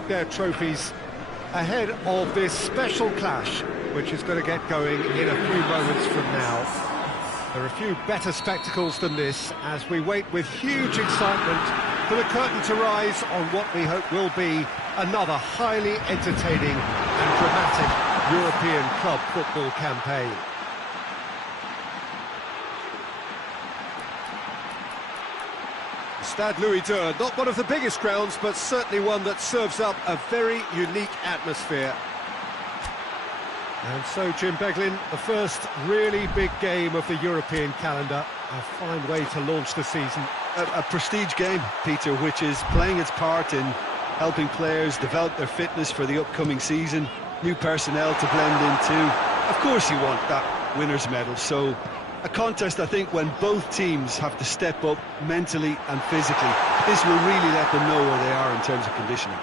dig their trophies ahead of this special clash, which is going to get going in a few moments from now. There are a few better spectacles than this as we wait with huge excitement for the curtain to rise on what we hope will be another highly entertaining and dramatic European club football campaign. Stade Louis II, not one of the biggest grounds, but certainly one that serves up a very unique atmosphere. And so, Jim Beglin, the first really big game of the European calendar. A fine way to launch the season. A prestige game, Peter, which is playing its part in helping players develop their fitness for the upcoming season. New personnel to blend into. Of course you want that winner's medal, so a contest, I think, when both teams have to step up mentally and physically. This will really let them know where they are in terms of conditioning.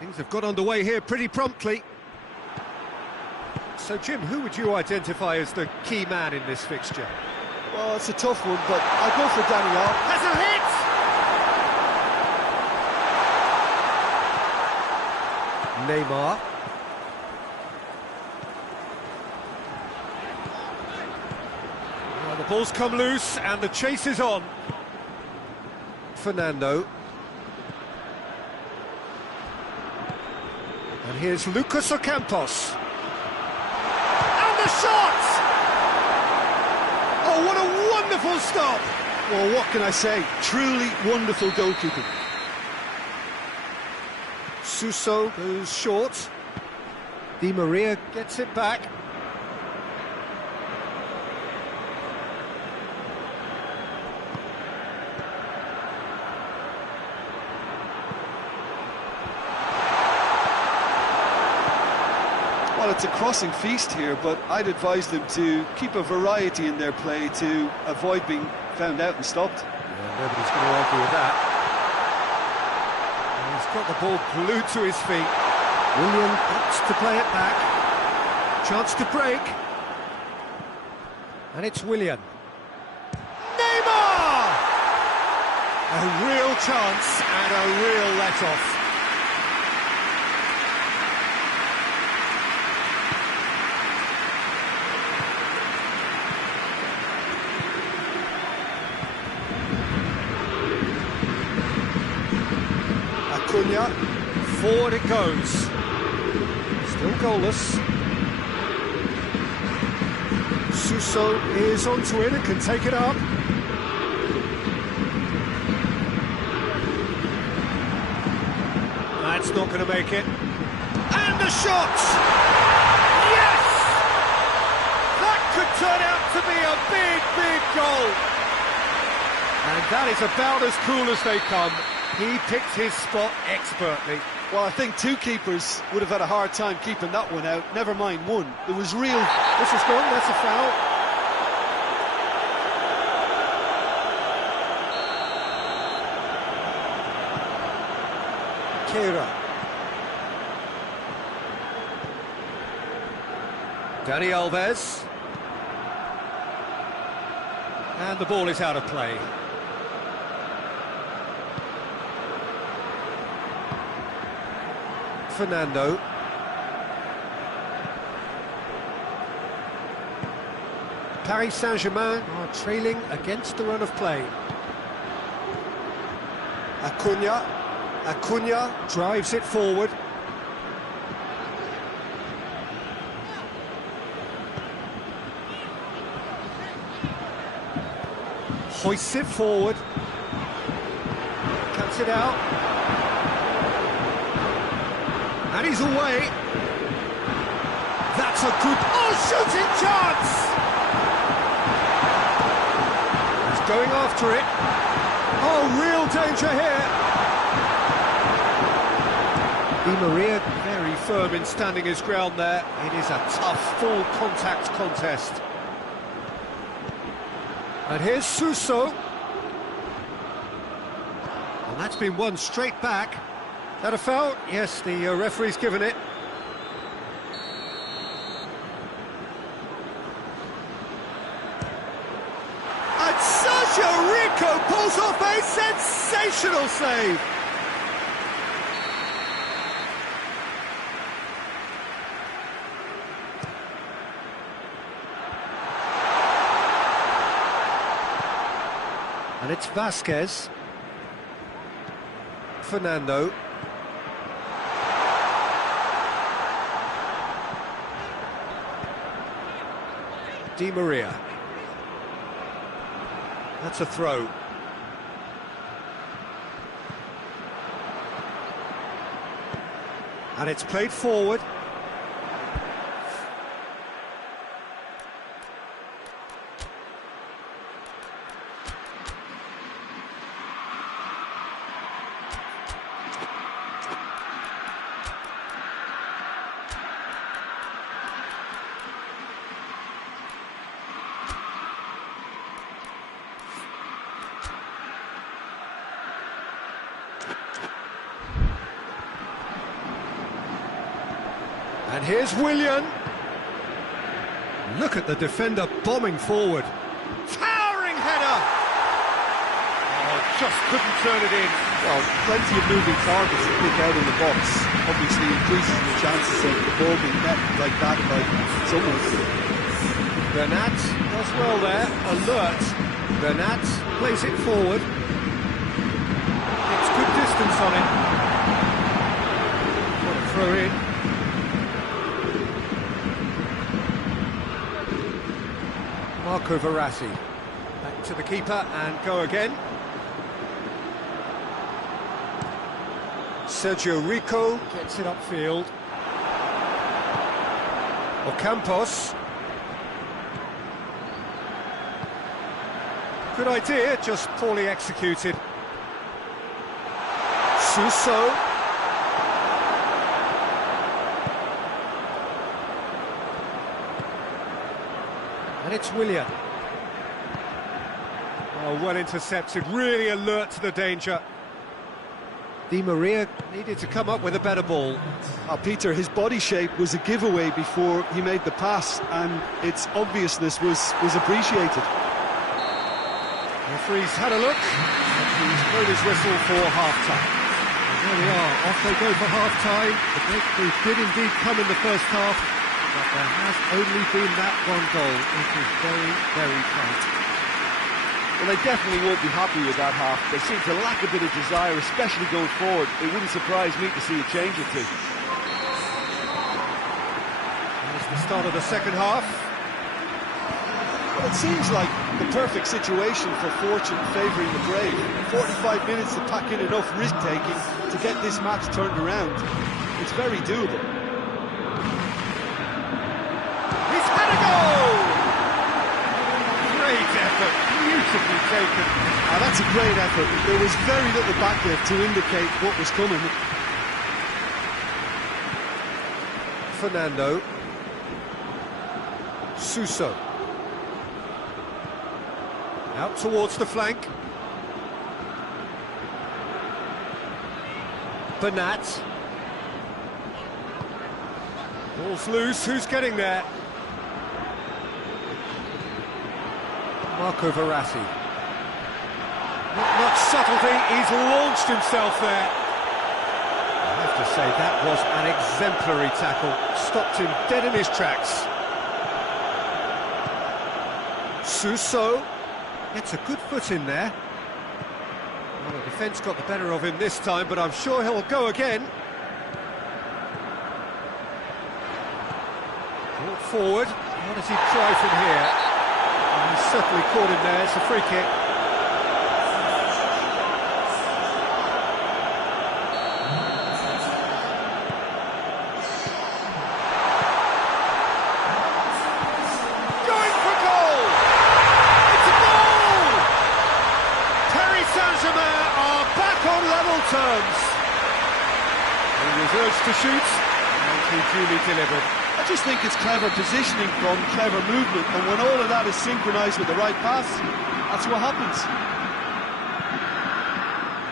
Things have got underway here pretty promptly. So, Jim, who would you identify as the key man in this fixture? Well, it's a tough one, but I'll go for Daniel. Has a hit! Neymar. Well, the ball's come loose and the chase is on. Fernando. And here's Lucas Ocampos. And the shot! Oh, what a wonderful stop! Well, what can I say? Truly wonderful goalkeeping. Suso goes short. Di Maria gets it back. Well, it's a crossing feast here, but I'd advise them to keep a variety in their play to avoid being found out and stopped. Yeah, nobody's going to argue with that. And he's got the ball glued to his feet. Willian opts to play it back. Chance to break. And it's Willian. Neymar! A real chance and a real let-off. Acuna, forward it goes. Still goalless. Suso is onto it and can take it up. That's not going to make it. And the shot! Yes! That could turn out to be a big, big goal. And that is about as cool as they come. He picked his spot expertly. Well, I think two keepers would have had a hard time keeping that one out, never mind one. It was real. This is gone, that's a foul. Kira. Dani Alves. And the ball is out of play. Fernando. Paris Saint-Germain are trailing against the run of play. Acuna drives it forward. Hoists it forward. Cuts it out. And he's away. That's a good... Oh, shooting chance! He's going after it. Oh, real danger here. Di Maria very firm in standing his ground there. It is a tough, full contact contest. And here's Suso. And that's been won straight back. Is that a foul? Yes, the referee's given it. And Sergio Rico pulls off a sensational save. And it's Vasquez. Fernando. Di Maria. That's a throw. And it's played forward. And here's Willian. Look at the defender bombing forward. Towering header! Oh, just couldn't turn it in. Well, plenty of moving targets to pick out in the box. Obviously increases the chances of the ball being met like that by someone. Bernat does well there, alert. Bernat plays it forward. It's good distance on it. What a throw in. Marco Verratti. Back to the keeper and go again. Sergio Rico gets it upfield. Ocampos. Good idea, just poorly executed. Suso. And it's Willian. Oh, well intercepted, really alert to the danger. Di Maria needed to come up with a better ball. Peter, his body shape was a giveaway before he made the pass, and its obviousness was appreciated. The referee's had a look, and he's blown his whistle for half-time. There we are, off they go for half-time. The breakthrough did indeed come in the first half, but there has only been that one goal. It was very, very tight. Well, they definitely won't be happy with that half. They seem to lack a bit of desire, especially going forward. It wouldn't surprise me to see a change or two. There's the start of the second half. Well, it seems like the perfect situation for fortune favouring the brave. 45 minutes to pack in enough risk-taking to get this match turned around. It's very doable. He's had a goal! Great effort, beautifully taken. That's a great effort. There was very little backlift to indicate what was coming. Fernando. Suso. Out towards the flank. Bernat. Ball's loose, who's getting there? Marco Verratti. Not much subtlety, he's launched himself there. I have to say, that was an exemplary tackle. Stopped him dead in his tracks. Suso gets a good foot in there. Well, the defence got the better of him this time, but I'm sure he'll go again. Brought forward. What does he try from here? He's certainly caught him there. It's a free kick. Going for goal! It's a goal! Paris Saint-Germain are back on level terms. He was urged to shoot, and he duly delivered. I just think it's clever positioning from clever movement, and when all of that is synchronised with the right pass, that's what happens.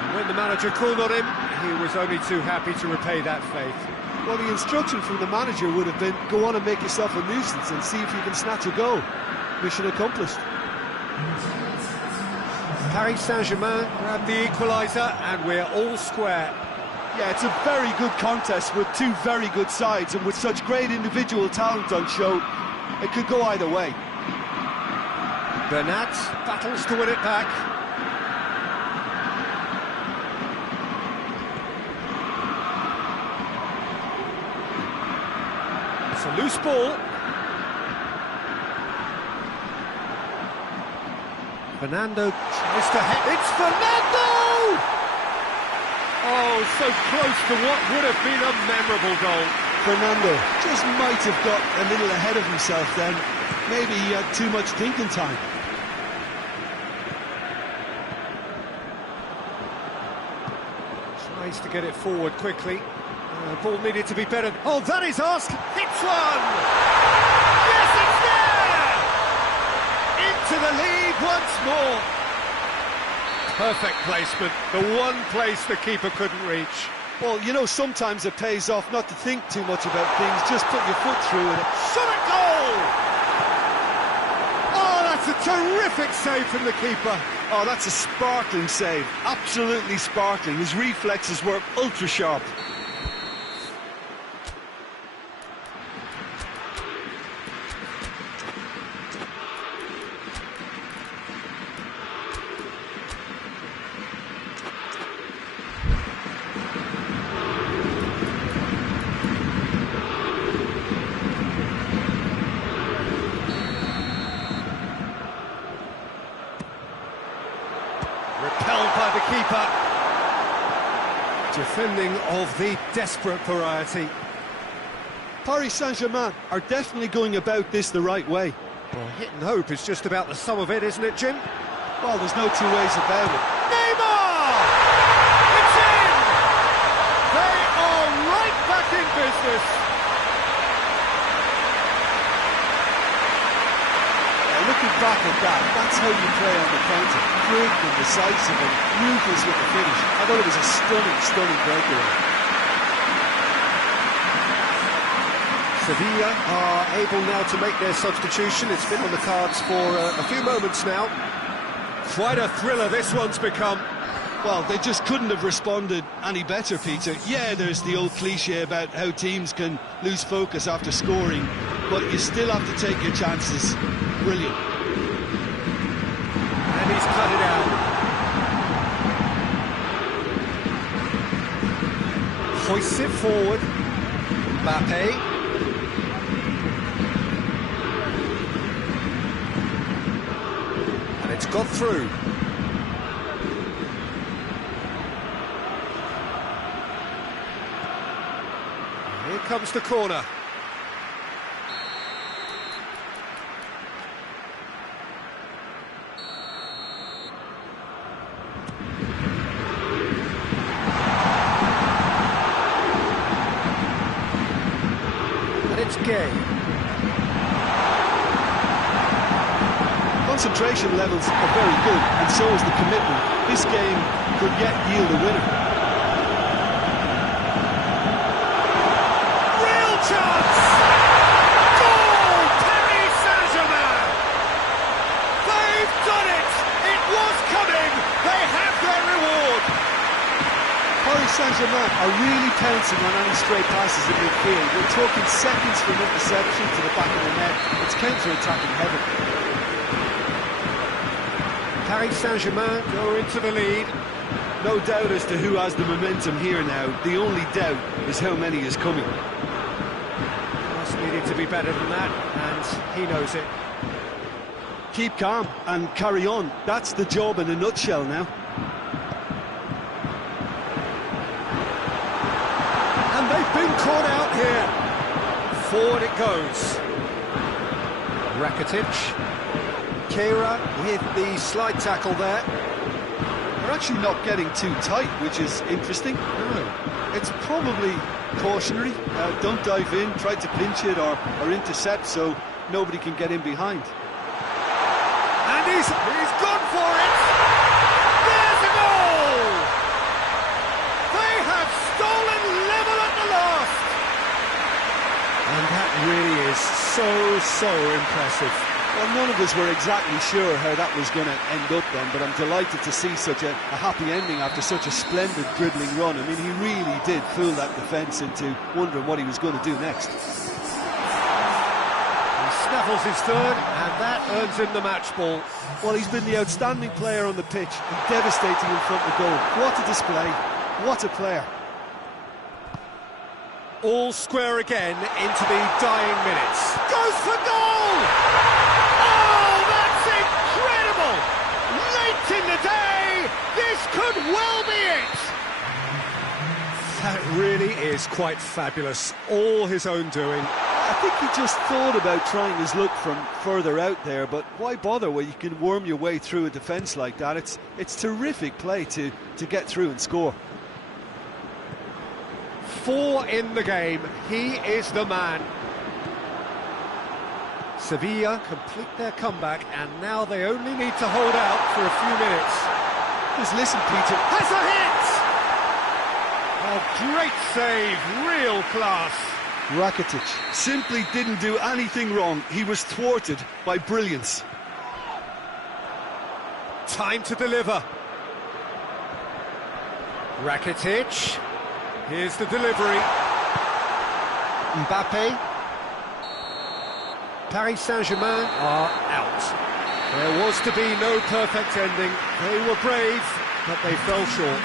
And when the manager called on him, he was only too happy to repay that faith. Well, the instruction from the manager would have been, go on and make yourself a nuisance and see if you can snatch a goal. Mission accomplished. Paris Saint-Germain grabbed the equaliser, and we're all square. Yeah, it's a very good contest with two very good sides, and with such great individual talent on show, it could go either way. Bernat battles to win it back. It's a loose ball. Fernando tries to hit. It's Fernando! Oh, so close to what would have been a memorable goal. Fernando just might have got a little ahead of himself then. Maybe he had too much thinking time. Tries to get it forward quickly. The ball needed to be better. Oh, that is asked. Hits one! Yes, it's there! Into the lead once more. Perfect placement. The one place the keeper couldn't reach. Well, you know, sometimes it pays off not to think too much about things, just put your foot through it. Shot a goal! Oh, that's a terrific save from the keeper. Oh, that's a sparkling save. Absolutely sparkling. His reflexes were ultra sharp. Repelled by the keeper. Defending of the desperate variety. Paris Saint-Germain are definitely going about this the right way. Well, hit and hope is just about the sum of it, isn't it, Jim? Well, there's no two ways about it. Neymar! It's in! They are right back in business. Looking back at that, that's how you play on the counter. Quick and decisive and ruthless with the finish. I thought it was a stunning, stunning breakaway. Sevilla are able now to make their substitution. It's been on the cards for a few moments now. Quite a thriller this one's become. Well, they just couldn't have responded any better, Peter. Yeah, there's the old cliche about how teams can lose focus after scoring, but you still have to take your chances. Brilliant. And he's cut it out. Hoists it forward. Mbappe. And it's got through. Here comes the corner. It's Gay. Concentration levels are very good, and so is the commitment. This game could yet yield a winner. Real chance! Goal! Paris Saint-Germain! They've done it! It was coming! They have their reward! Paris Saint-Germain are really pouncing on any stray passes in midfield. We're talking seconds from interception to the back of the net. It's counter-attacking heaven. Paris Saint-Germain go into the lead. No doubt as to who has the momentum here now. The only doubt is how many is coming. Just needed to be better than that, and he knows it. Keep calm and carry on. That's the job in a nutshell now. And they've been caught out here. Forward it goes. Rakitic. Kehrer with the slide tackle there. They're actually not getting too tight, which is interesting. No. It's probably cautionary. Don't dive in, try to pinch it or intercept so nobody can get in behind. And he's gone for it! There's a goal! They have stolen level at the last! And that really is so impressive. Well, none of us were exactly sure how that was going to end up then, but I'm delighted to see such a happy ending after such a splendid dribbling run. I mean, he really did fool that defence into wondering what he was going to do next. He snaffles his third, and that earns him the match ball. Well, he's been the outstanding player on the pitch and devastating in front of goal. What a display, what a player. All square again into the dying minutes. Goes for goal! Oh, that's incredible! Late in the day, this could well be it! That really is quite fabulous. All his own doing. I think he just thought about trying his luck from further out there, but why bother when you can worm your way through a defence like that? It's terrific play to get through and score. 4 in the game, he is the man. Sevilla complete their comeback, and now they only need to hold out for a few minutes. Just listen, Peter. Has a hit! Oh, great save, real class. Rakitic simply didn't do anything wrong. He was thwarted by brilliance. Time to deliver. Rakitic. Here's the delivery. Mbappe. Paris Saint-Germain are out. There was to be no perfect ending. They were brave, but they fell short.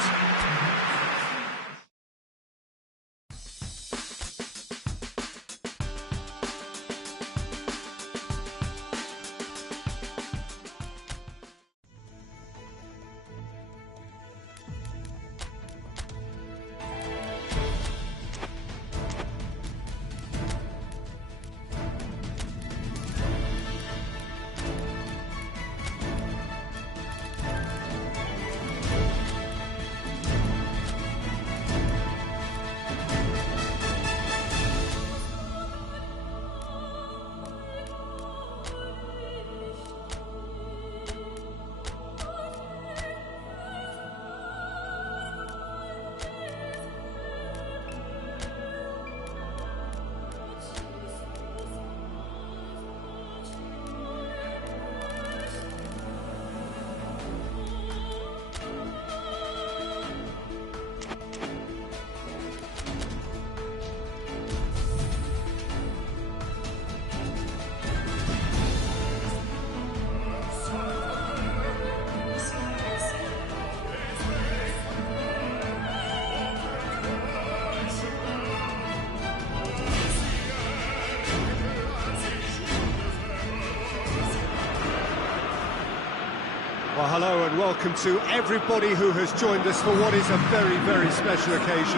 Well, hello and welcome to everybody who has joined us for what is a very, very special occasion.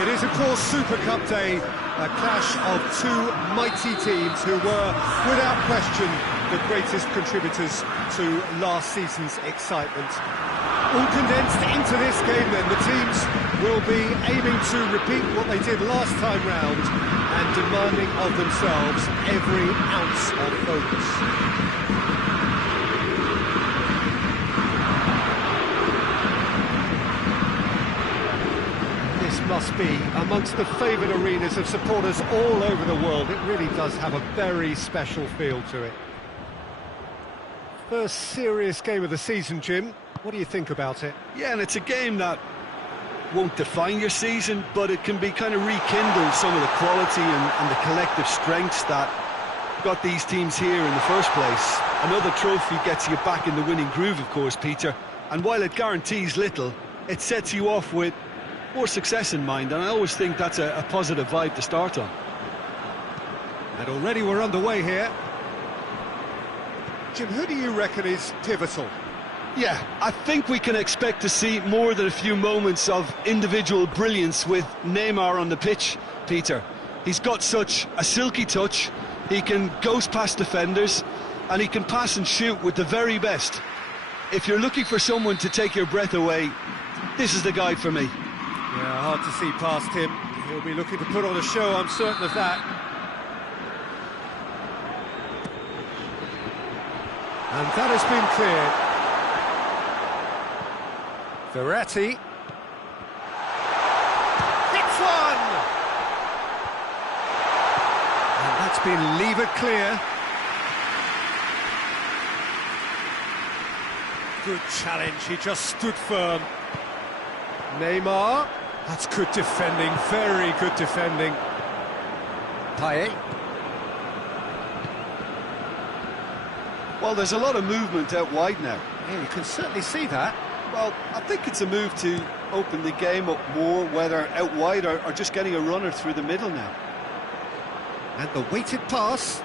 It is, of course, Super Cup Day, a clash of two mighty teams who were, without question, the greatest contributors to last season's excitement. All condensed into this game then, the teams will be aiming to repeat what they did last time round and demanding of themselves every ounce of focus. Must be amongst the favoured arenas of supporters all over the world. It really does have a very special feel to it. First serious game of the season, Jim. What do you think about it? Yeah, and it's a game that won't define your season, but it can be kind of rekindle some of the quality and the collective strengths that got these teams here in the first place. Another trophy gets you back in the winning groove, of course, Peter, and while it guarantees little, it sets you off with more success in mind, and I always think that's a positive vibe to start on. And already we're underway here. Jim, who do you reckon is pivotal? Yeah, I think we can expect to see more than a few moments of individual brilliance with Neymar on the pitch, Peter. He's got such a silky touch, he can ghost past defenders, and he can pass and shoot with the very best. If you're looking for someone to take your breath away, this is the guy for me. Yeah, hard to see past him. He'll be looking to put on a show, I'm certain of that. And that has been cleared. Verratti. Hits one! And that's been levered clear. Good challenge, he just stood firm. Neymar. That's good defending, very good defending. Payet. Well, there's a lot of movement out wide now. Yeah, you can certainly see that. Well, I think it's a move to open the game up more, whether out wide or just getting a runner through the middle now. And the weighted pass.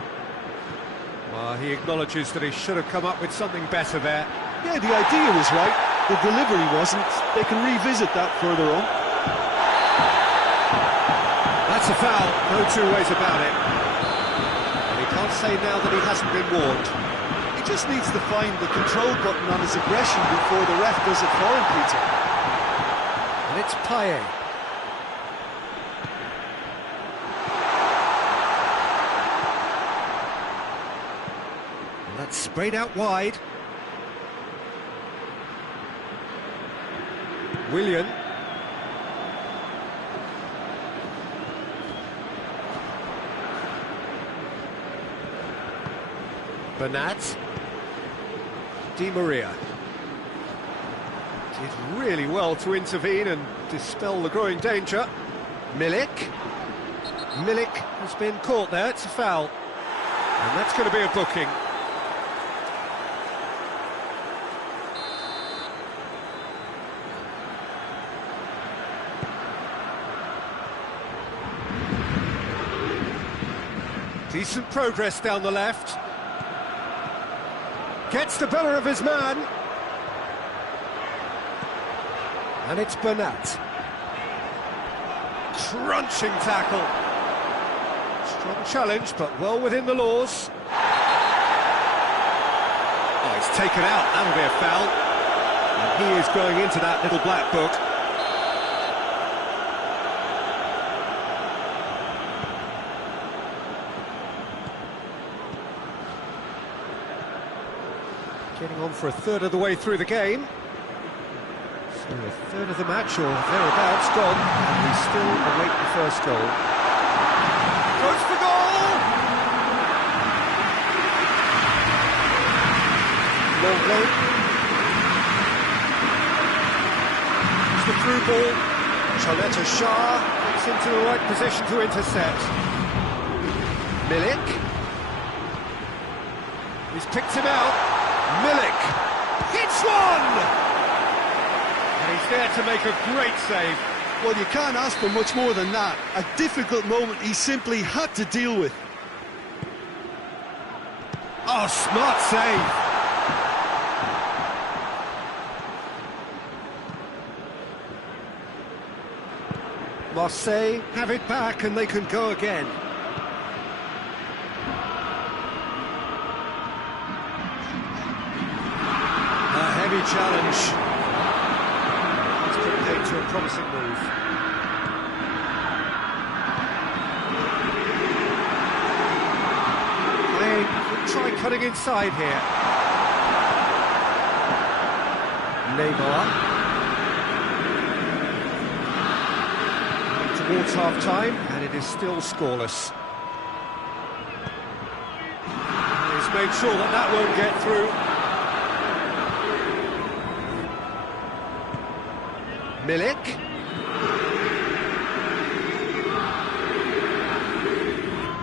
Well, he acknowledges that he should have come up with something better there. Yeah, the idea was right, the delivery wasn't. They can revisit that further on. That's a foul, no two ways about it. And he can't say now that he hasn't been warned. He just needs to find the control button on his aggression before the ref does it for him, Peter. And it's Payet. And that's sprayed out wide. Willian. Bernat. Di Maria. Did really well to intervene and dispel the growing danger. Milik. Milik has been caught there, it's a foul. And that's going to be a booking. Decent progress down the left. Gets the better of his man. And it's Bernat. Crunching tackle. Strong challenge, but well within the laws. Oh, he's taken out. That'll be a foul. And he is going into that little black book. Getting on for a third of the way through the game. So a third of the match, or thereabouts, gone. And we still await the first goal. Goes for goal! Longley. It's the through ball. Chaleta Shah gets into the right position to intercept. Milik. He's picked him out. Milik hits one! And he's there to make a great save. Well, you can't ask for much more than that. A difficult moment he simply had to deal with. Oh, smart save. Marseille have it back and they can go again. Challenge. It's put paid to a promising move. They could try cutting inside here. Neymar. Towards half-time, and it is still scoreless. He's made sure that that won't get through. Milik.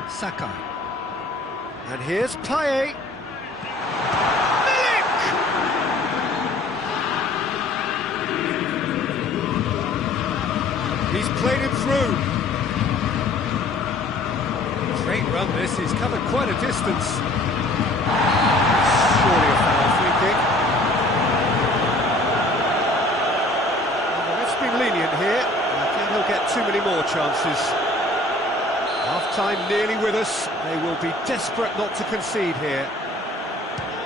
Saka. And here's Payet. Milik! He's played him through. Great run this, he's covered quite a distance. Surely a foul, free kick. Lenient here, I think he'll get too many more chances. Half-time nearly with us, they will be desperate not to concede here.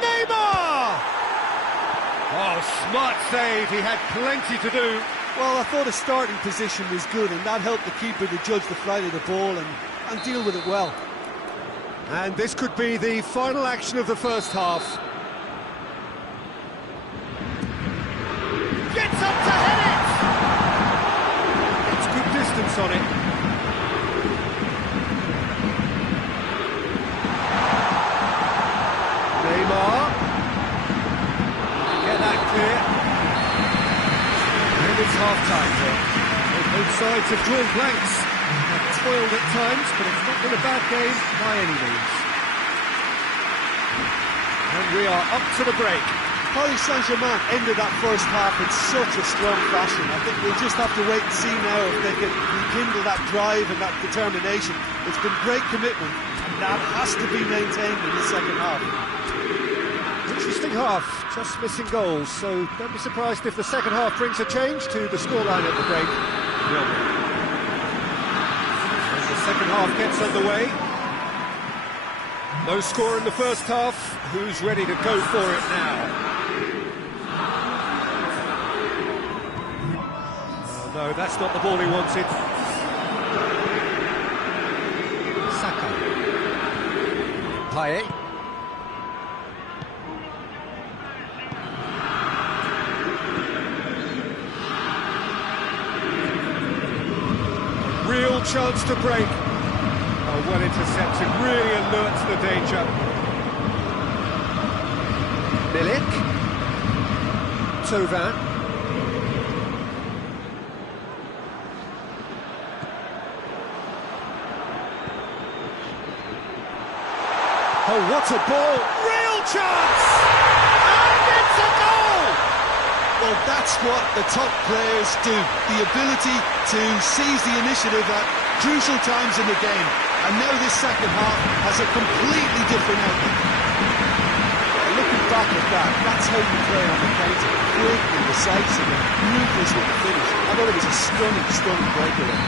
Neymar! Oh, smart save, he had plenty to do. Well, I thought his starting position was good, and that helped the keeper to judge the flight of the ball and deal with it well. And this could be the final action of the first half. Gets up to head it! Distance on it. Neymar. Get that clear. And it's half-time then. Both sides have drawn blanks. Have toiled at times, but it's not been a bad game by any means. And we are up to the break. Paris Saint-Germain ended that first half in such a strong fashion. I think we'll just have to wait and see now if they can rekindle that drive and that determination. It's been great commitment, and that has to be maintained in the second half. Interesting half, just missing goals, so don't be surprised if the second half brings a change to the scoreline at the break. As the second half gets underway, no score in the first half. Who's ready to go for it now? Oh, no, that's not the ball he wanted. Saka. Payet. Real chance to break. Oh, well intercepted, really alert to the danger. Milik. Thauvin. Oh, what a ball! Real chance! And it's a goal! Well, that's what the top players do. The ability to seize the initiative at crucial times in the game. And now this second half has a completely different outlook. Looking back at that, that's how you play on the counter. Quick and decisive and ruthless with the finish. I thought it was a stunning breakaway.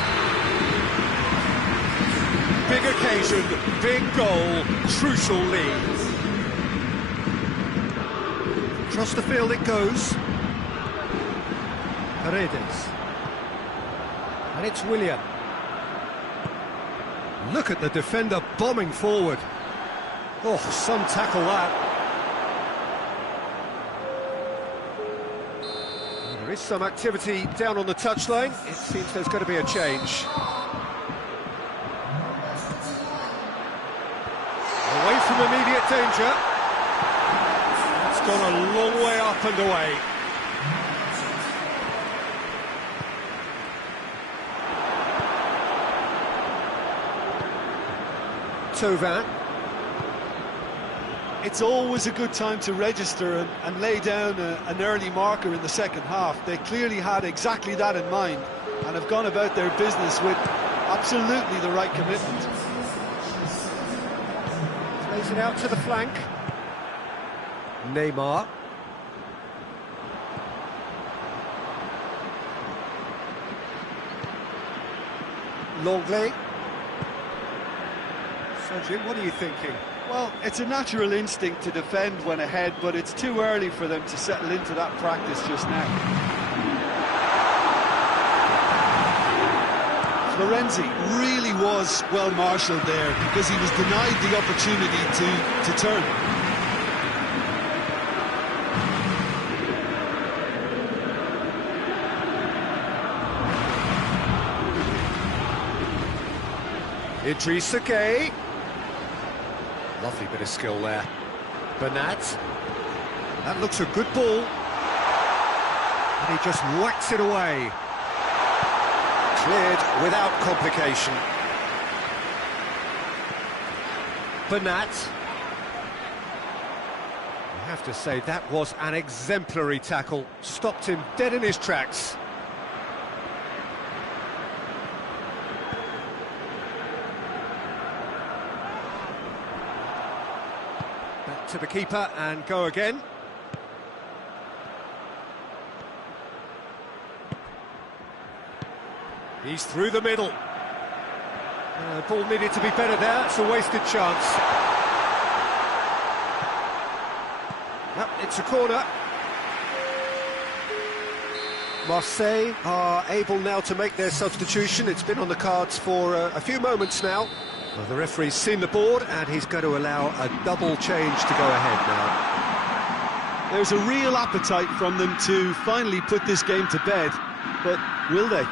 Big occasion, big goal, crucial lead. Across the field it goes. Paredes. And it's Willian. Look at the defender bombing forward. Oh, some tackle that. There is some activity down on the touchline. It seems there's going to be a change. Away from immediate danger. That's gone a long way up and away. Thauvin. It's always a good time to register and lay down an early marker in the second half. They clearly had exactly that in mind and have gone about their business with absolutely the right commitment. Plays it out to the flank. Neymar. Longley. So, Jim, what are you thinking? Well, it's a natural instinct to defend when ahead, but it's too early for them to settle into that practice just now. Florenzi really was well marshalled there because he was denied the opportunity to turn. Idrissa Gueye. Lovely bit of skill there. Bernat. That looks a good ball. And he just whacks it away. Cleared without complication. Bernat. I have to say, that was an exemplary tackle. Stopped him dead in his tracks. Back to the keeper and go again. He's through the middle. Ball needed to be better there. It's a wasted chance. Well, it's a corner. Marseille are able now to make their substitution. It's been on the cards for a few moments now. Well, the referee's seen the board and he's going to allow a double change to go ahead now. There's a real appetite from them to finally put this game to bed, but will they?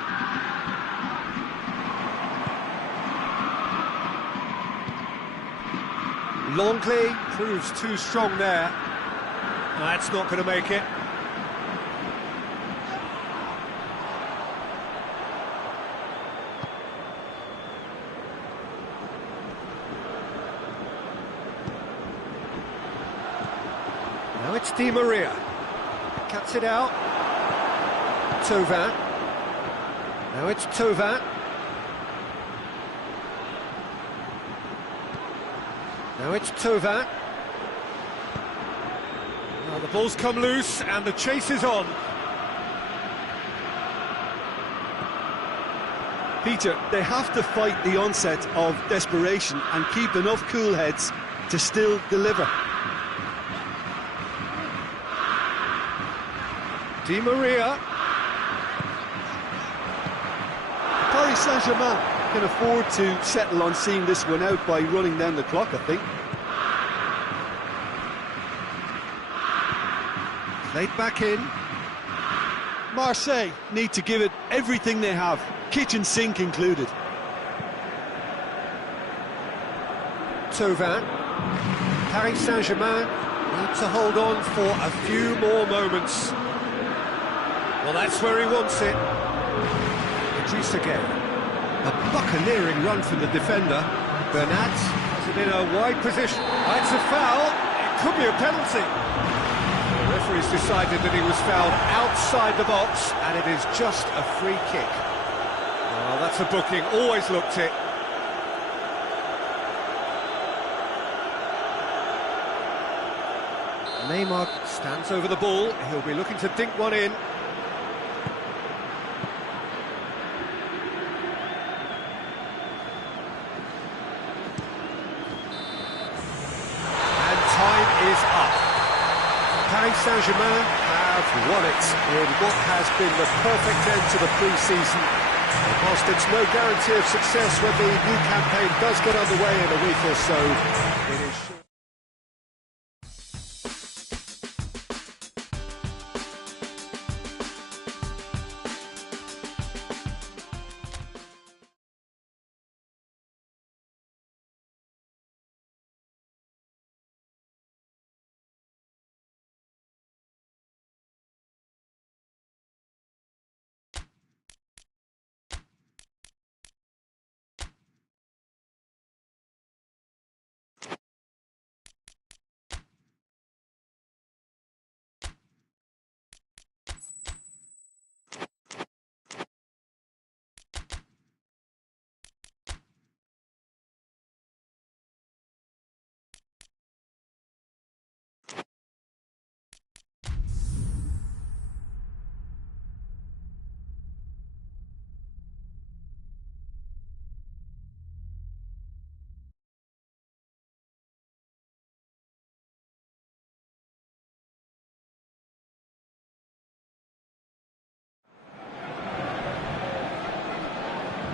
Longley proves too strong there. That's not going to make it. Now it's Di Maria. Cuts it out. Thauvin. Now it's Thauvin. Now it's Thauvin. Now the ball's come loose and the chase is on. Peter, they have to fight the onset of desperation and keep enough cool heads to still deliver. Di Maria. Paris Saint-Germain can afford to settle on seeing this one out by running down the clock, I think. Played back in. Marseille need to give it everything they have, kitchen sink included. Thauvin. Paris Saint-Germain need to hold on for a few more moments. Well, that's where he wants it. Idrissa Gueye. A buccaneering run from the defender. Bernat has it in a wide position. It's a foul. It could be a penalty. The referee's decided that he was fouled outside the box, and it is just a free kick. Well, that's a booking. Always looked it. Neymar stands over the ball. He'll be looking to dink one in. And time is up. Paris Saint-Germain have won it in what has been the perfect end to the pre-season. And whilst it's no guarantee of success when the new campaign does get underway in a week or so, it is sure.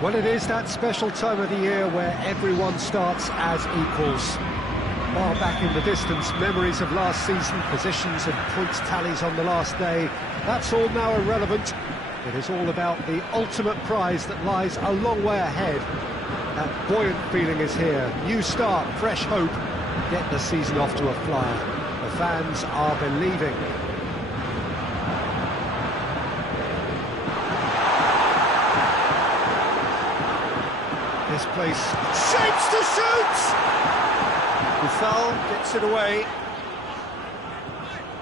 Well, it is that special time of the year where everyone starts as equals. Far back in the distance, memories of last season, positions and points tallies on the last day, that's all now irrelevant. It is all about the ultimate prize that lies a long way ahead. That buoyant feeling is here. New start, fresh hope. Get the season off to a flyer. The fans are believing. This place shapes to shoot! Buffal gets it away.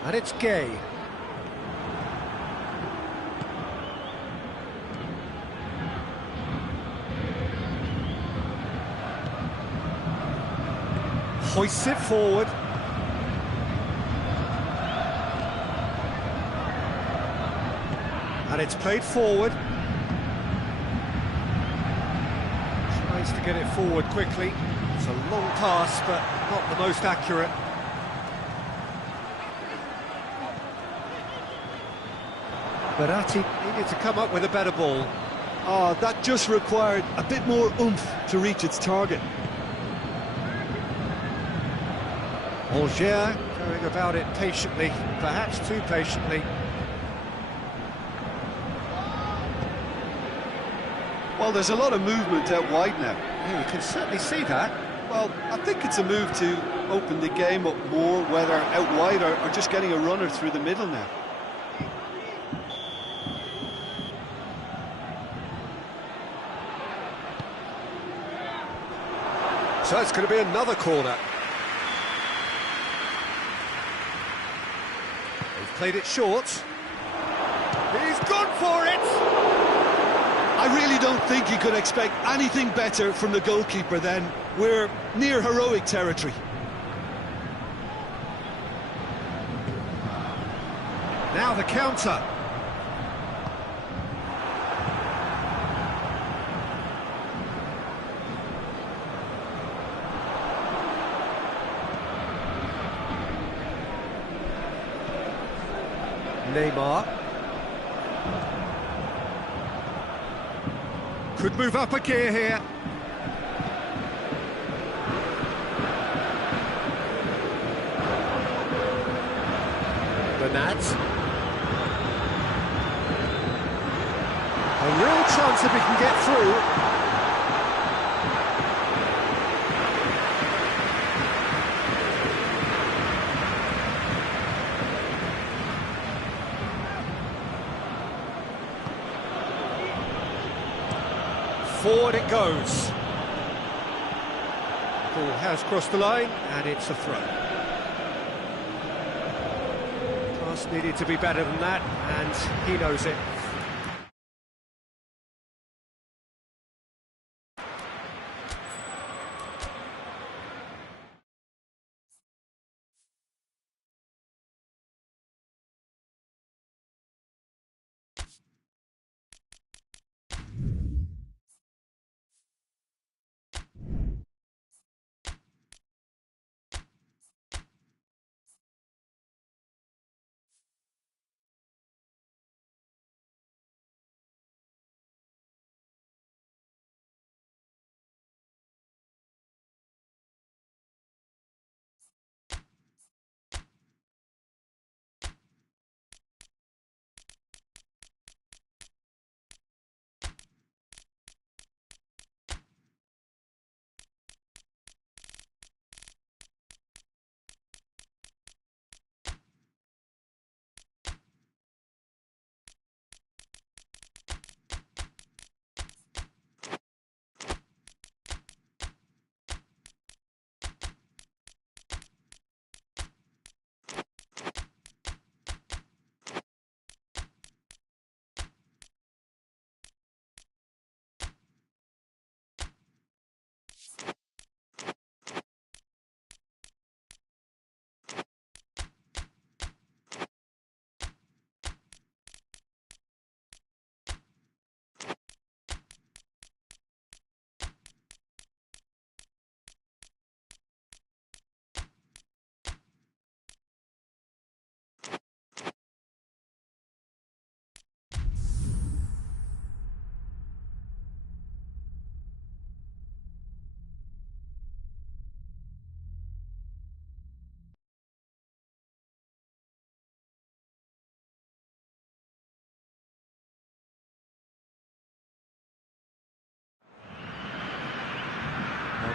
And it's Gueye. Hoists it forward. And it's played forward. Tries to get it forward quickly. It's a long pass, but not the most accurate. Verratti needed to come up with a better ball. Oh, that just required a bit more oomph to reach its target. Angers going about it patiently, perhaps too patiently. Well, there's a lot of movement out wide now. Yeah, you can certainly see that. Well, I think it's a move to open the game up more, whether out wide or just getting a runner through the middle now. So it's going to be another corner. Played it short. He's gone for it! I really don't think you could expect anything better from the goalkeeper then. We're near heroic territory. Now the counter. Neymar. Could move up a gear here. Bernat. A real chance if he can get through. Forward it goes. Ball has crossed the line, and it's a throw. Pass needed to be better than that, and he knows it.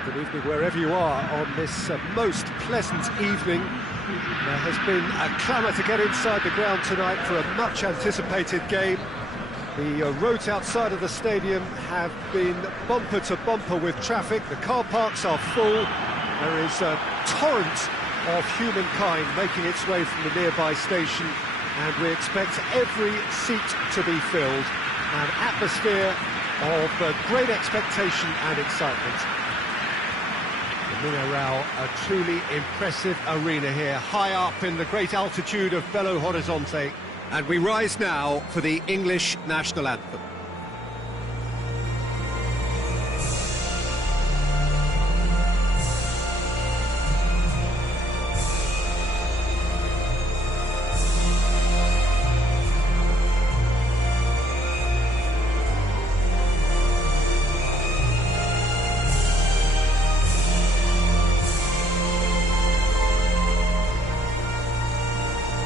Good evening wherever you are on this most pleasant evening. There has been a clamour to get inside the ground tonight for a much-anticipated game. The roads outside of the stadium have been bumper to bumper with traffic. The car parks are full. There is a torrent of humankind making its way from the nearby station, and we expect every seat to be filled. An atmosphere of great expectation and excitement. Mineirão, a truly impressive arena here, high up in the great altitude of Belo Horizonte. And we rise now for the English national anthem.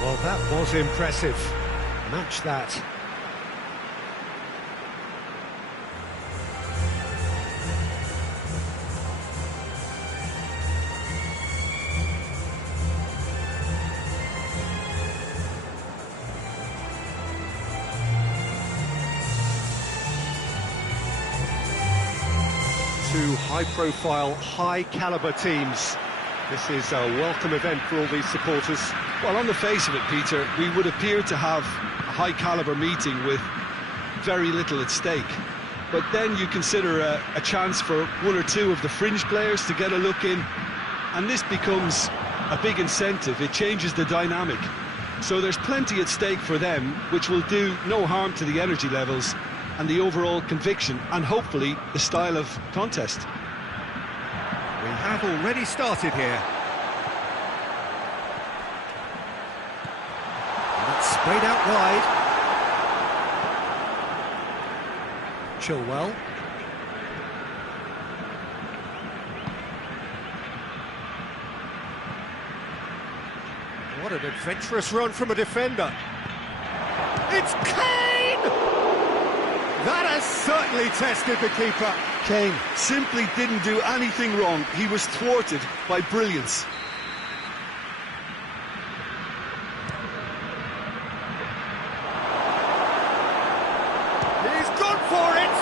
Well, that was impressive. Match that. Two high-profile, high-caliber teams This is a welcome event for all these supporters. Well, on the face of it, Peter, we would appear to have a high-caliber meeting with very little at stake. But then you consider a chance for one or two of the fringe players to get a look in, and this becomes a big incentive. It changes the dynamic. So there's plenty at stake for them, which will do no harm to the energy levels and the overall conviction, and hopefully the style of contest. We have already started here. And it's sprayed out wide. Chilwell. What an adventurous run from a defender. It's Kane! That has certainly tested the keeper. Kane simply didn't do anything wrong. He was thwarted by brilliance. He's gone for it!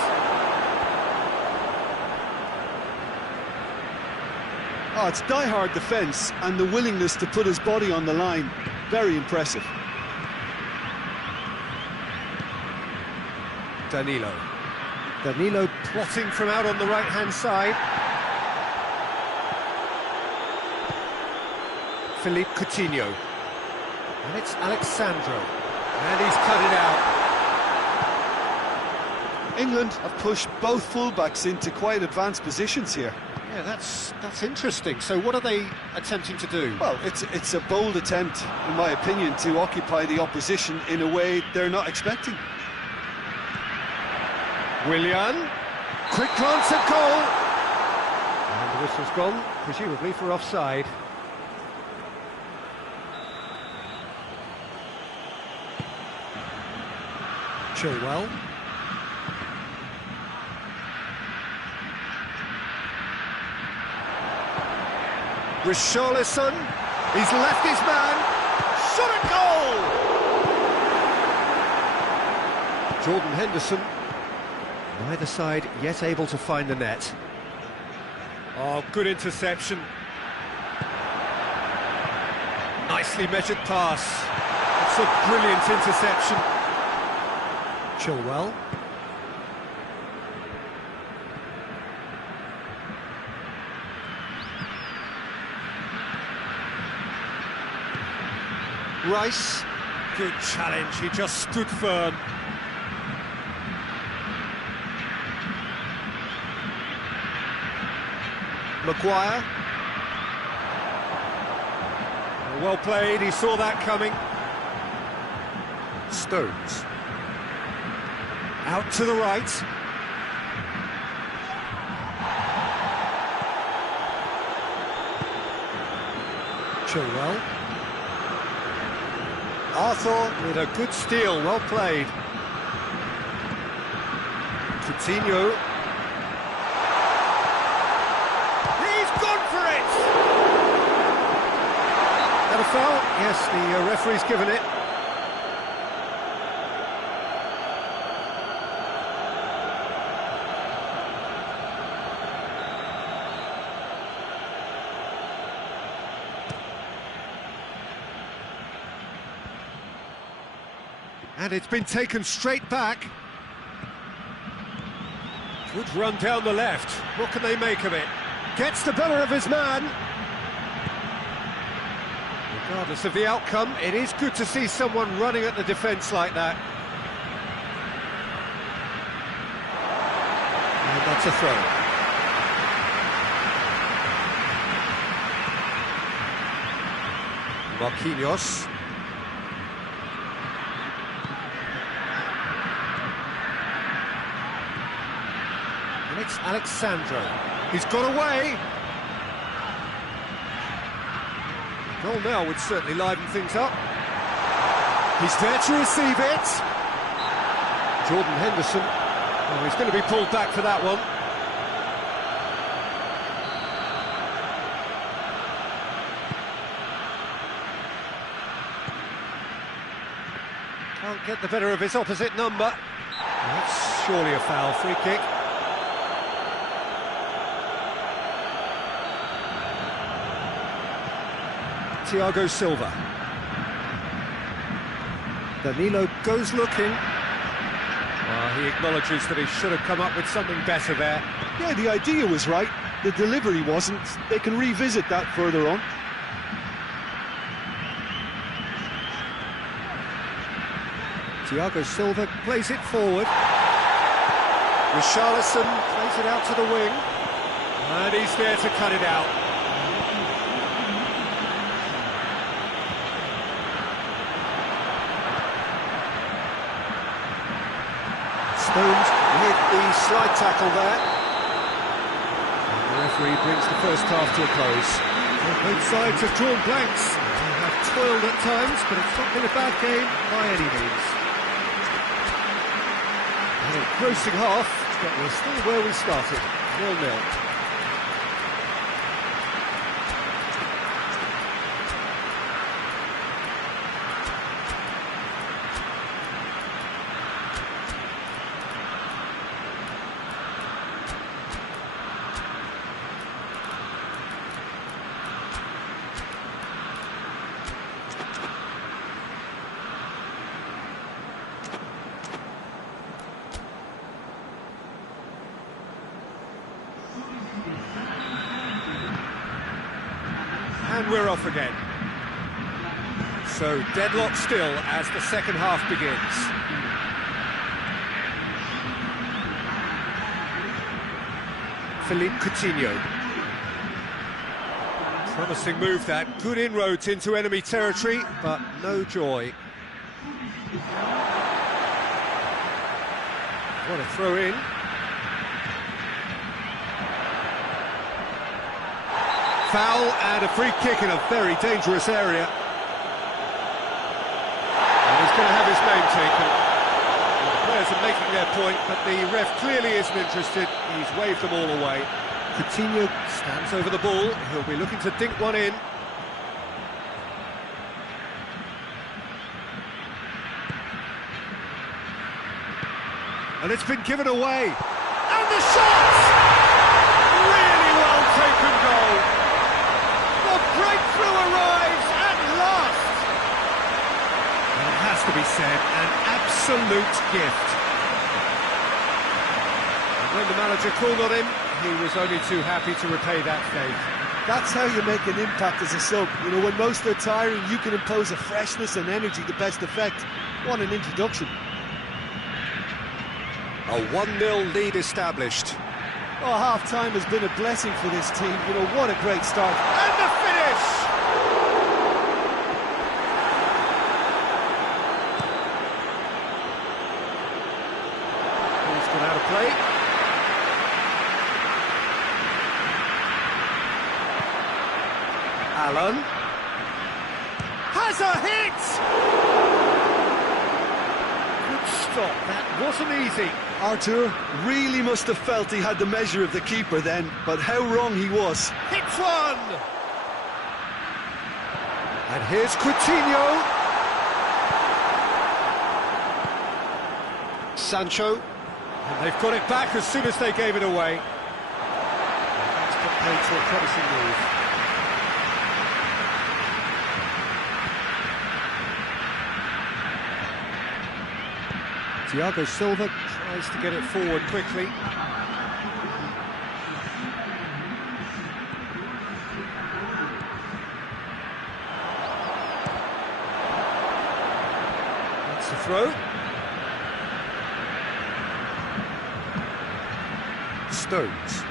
Oh, it's die-hard defence and the willingness to put his body on the line. Very impressive. Danilo plotting from out on the right-hand side. Philippe Coutinho. And it's Alexandro. And he's cut it out. England have pushed both fullbacks into quite advanced positions here. Yeah, that's interesting. So what are they attempting to do? Well, it's a bold attempt, in my opinion, to occupy the opposition in a way they're not expecting. Willian, quick glance at goal. And the whistle's gone, presumably for offside. Chilwell. Richarlison, he's left his man, shot at goal! Jordan Henderson, neither side yet able to find the net. Oh, good interception. Nicely measured pass. It's a brilliant interception. Chilwell. Rice, good challenge, he just stood firm. Maguire. Well played, he saw that coming. Stones. Out to the right. Chilwell. Arthur with a good steal, well played. Coutinho. He's gone for it! That a foul? Yes, the referee's given it. And it's been taken straight back. Good run down the left. What can they make of it? Gets the better of his man. Regardless of the outcome, it is good to see someone running at the defence like that. And that's a throw. Marquinhos. It's Alexandro. He's got away. Goal now would certainly liven things up. He's there to receive it. Jordan Henderson. Oh, he's going to be pulled back for that one. Can't get the better of his opposite number. That's surely a foul, free kick. Thiago Silva. Danilo goes looking. Well, he acknowledges that he should have come up with something better there. Yeah, the idea was right, the delivery wasn't. They can revisit that further on. Thiago Silva plays it forward. Richarlison plays it out to the wing. And he's there to cut it out. Stones with the slide tackle there. And the referee brings the first half to a close. Well, both sides have drawn blanks. They have toiled at times, but it's not been a bad game by any means. And a grossing half, but we're still where we started, 0-0. And we're off again. So deadlock still as the second half begins. Philippe Coutinho. Promising move that, good inroads into enemy territory, but no joy. What a throw in. Foul and a free kick in a very dangerous area. And he's going to have his name taken. And the players are making their point, but the ref clearly isn't interested. He's waved them all away. Coutinho stands over the ball. He'll be looking to dink one in. And it's been given away. And the shot! Really well taken goal. The breakthrough arrives at last! And it has to be said, an absolute gift. And when the manager called on him, he was only too happy to repay that faith. That's how you make an impact as a sub. You know, when most are tiring, you can impose a freshness and energy to best effect. What an introduction. A 1-0 lead established. Oh, half-time has been a blessing for this team. You know, what a great start. And the finish! Ball's gone out of play. Allen. Has a hit! Good stop, that wasn't easy. Artur really must have felt he had the measure of the keeper then, but how wrong he was. Hits one! And here's Coutinho. Sancho. And they've got it back as soon as they gave it away. That's got paid to a promising move. Thiago Silva tries to get it forward quickly. That's the throw. Stones.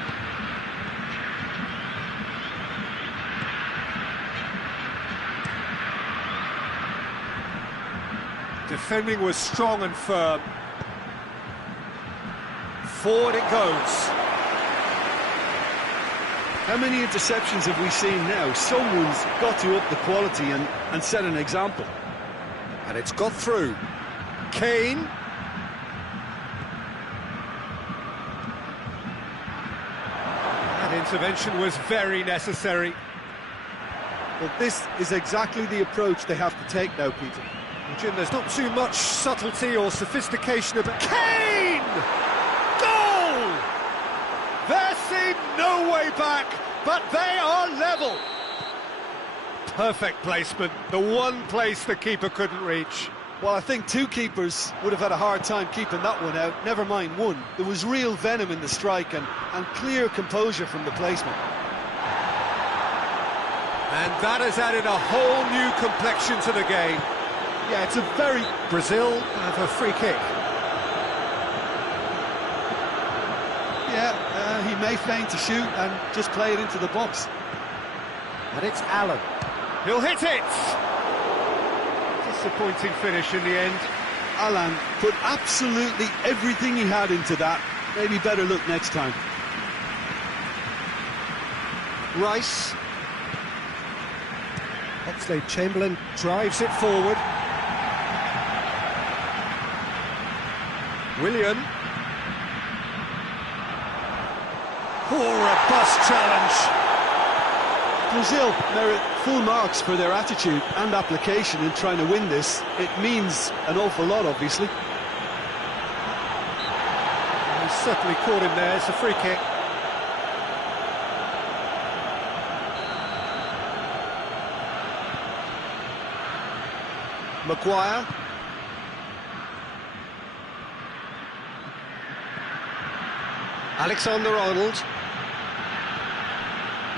Defending was strong and firm. Forward it goes. How many interceptions have we seen now? Someone's got to up the quality and set an example. And it's got through. Kane. That intervention was very necessary. Well, this is exactly the approach they have to take now, Peter. Well, Jim, there's not too much subtlety or sophistication about... Kane! Goal! There seemed no way back, but they are level. Perfect placement, the one place the keeper couldn't reach. Well, I think two keepers would have had a hard time keeping that one out, never mind one. There was real venom in the strike and clear composure from the placement. And that has added a whole new complexion to the game. Yeah, it's a very... Brazil have a free kick. Yeah, he may feign to shoot and just play it into the box. And it's Allen. He'll hit it! Disappointing finish in the end. Allen put absolutely everything he had into that. Maybe better look next time. Rice. Oxlade-Chamberlain drives it forward. Willian. Robust challenge. Brazil merit full marks for their attitude and application in trying to win this. It means an awful lot, obviously. He's certainly caught him there. It's a free kick. Maguire. Alexander-Arnold.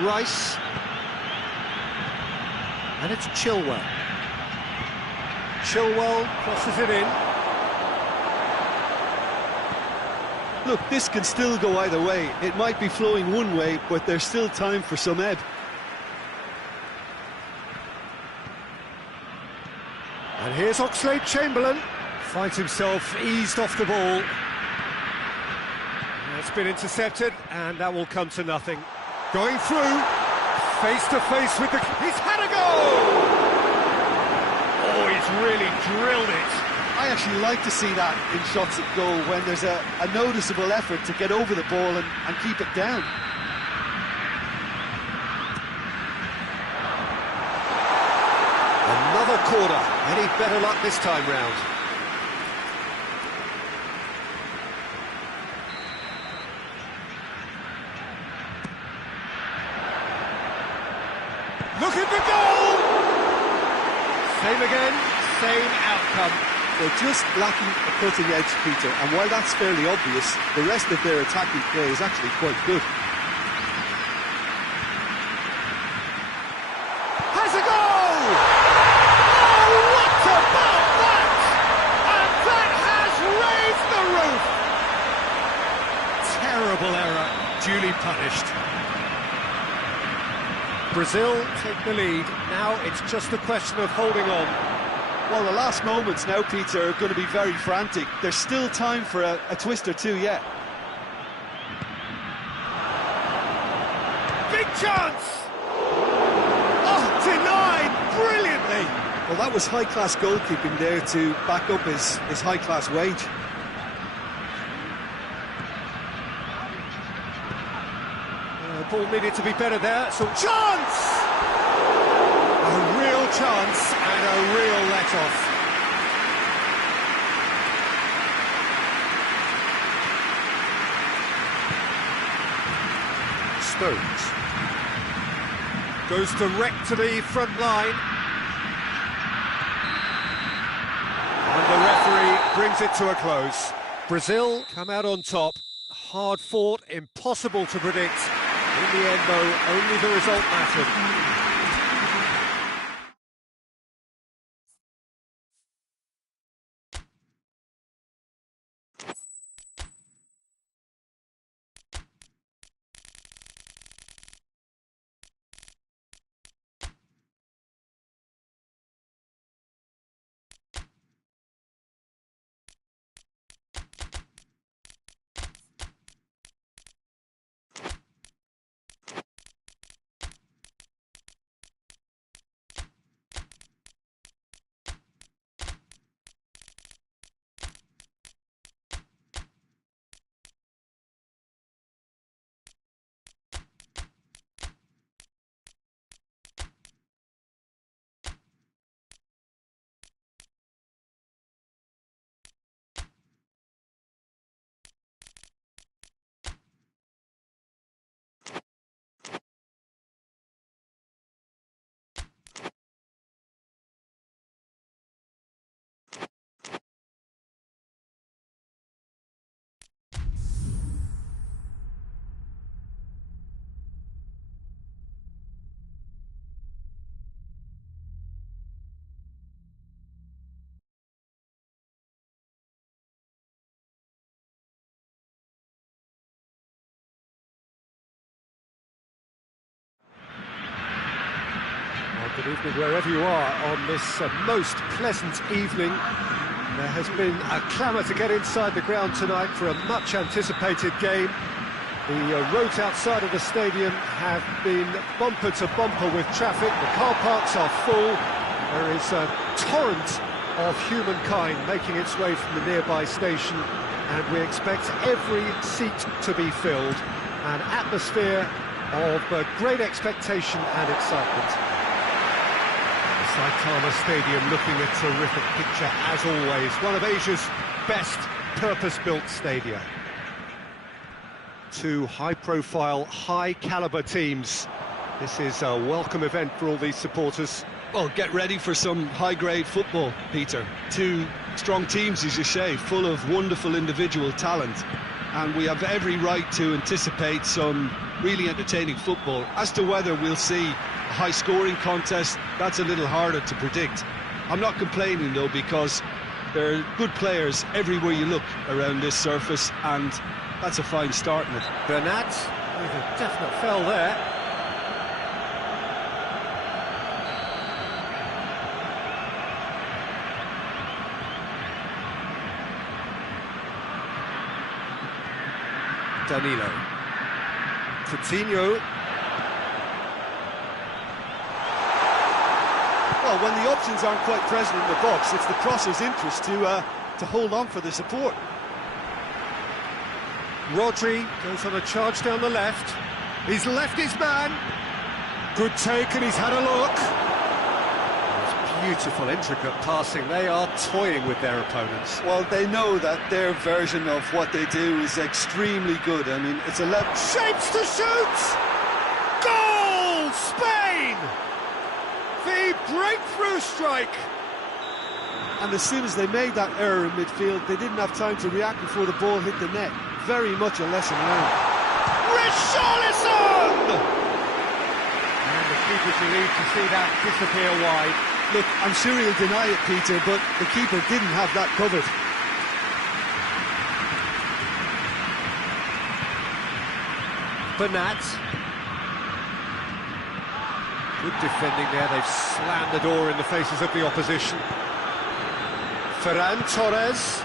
Rice. And it's Chilwell. Chilwell crosses it in. Look, this can still go either way. It might be flowing one way, but there's still time for some ebb. And here's Oxlade-Chamberlain. Finds himself eased off the ball. It's been intercepted, and that will come to nothing. Going through, face to face with the... He's had a goal! Oh, he's really drilled it. I actually like to see that in shots at goal, when there's a noticeable effort to get over the ball and keep it down. Another corner. Any better luck this time round? Look at the goal! Same again, same outcome. They're just lacking a cutting edge, Peter, and while that's fairly obvious, the rest of their attacking play is actually quite good. Has a goal! Oh, what about that? And that has raised the roof! Terrible error, duly punished. Brazil take the lead. Now it's just a question of holding on. Well, the last moments now, Peter, are going to be very frantic. There's still time for a twist or two yet. Big chance! Oh, denied brilliantly! Well, that was high-class goalkeeping there to back up his high-class wage. Ball needed to be better there, so chance! A real chance and a real let-off. Stones. Goes direct to the front line. And the referee brings it to a close. Brazil come out on top. Hard fought, impossible to predict. In the end, though, only the result mattered. Good evening wherever you are on this most pleasant evening. There has been a clamour to get inside the ground tonight for a much-anticipated game. The roads outside of the stadium have been bumper to bumper with traffic. The car parks are full. There is a torrent of humankind making its way from the nearby station, and we expect every seat to be filled. An atmosphere of great expectation and excitement. Saitama Stadium looking a terrific picture as always. One of Asia's best purpose-built stadia. Two high-profile, high-caliber teams. This is a welcome event for all these supporters. Well, get ready for some high-grade football, Peter. Two strong teams, as you say, full of wonderful individual talent. And we have every right to anticipate some really entertaining football. As to whether we'll see a high-scoring contest, that's a little harder to predict. I'm not complaining, though, because there are good players everywhere you look around this surface, and that's a fine start in it. Bernat with a definite foul there. Danilo. Coutinho. Well, when the options aren't quite present in the box, it's the crosser's interest to hold on for the support. Rodri goes on a charge down the left. He's left his man. Good take, and he's had a look. It's beautiful, intricate passing. They are toying with their opponents. Well, they know that their version of what they do is extremely good. I mean, it's a left... Shapes to shoot! Goal! Spain! The breakthrough strike! And as soon as they made that error in midfield, they didn't have time to react before the ball hit the net. Very much a lesson learned. Richarlison! And the keeper's relieved to see that disappear wide. Look, I'm sure he'll deny it, Peter, but the keeper didn't have that covered. Bernat. Good defending there. They've slammed the door in the faces of the opposition. Ferran Torres.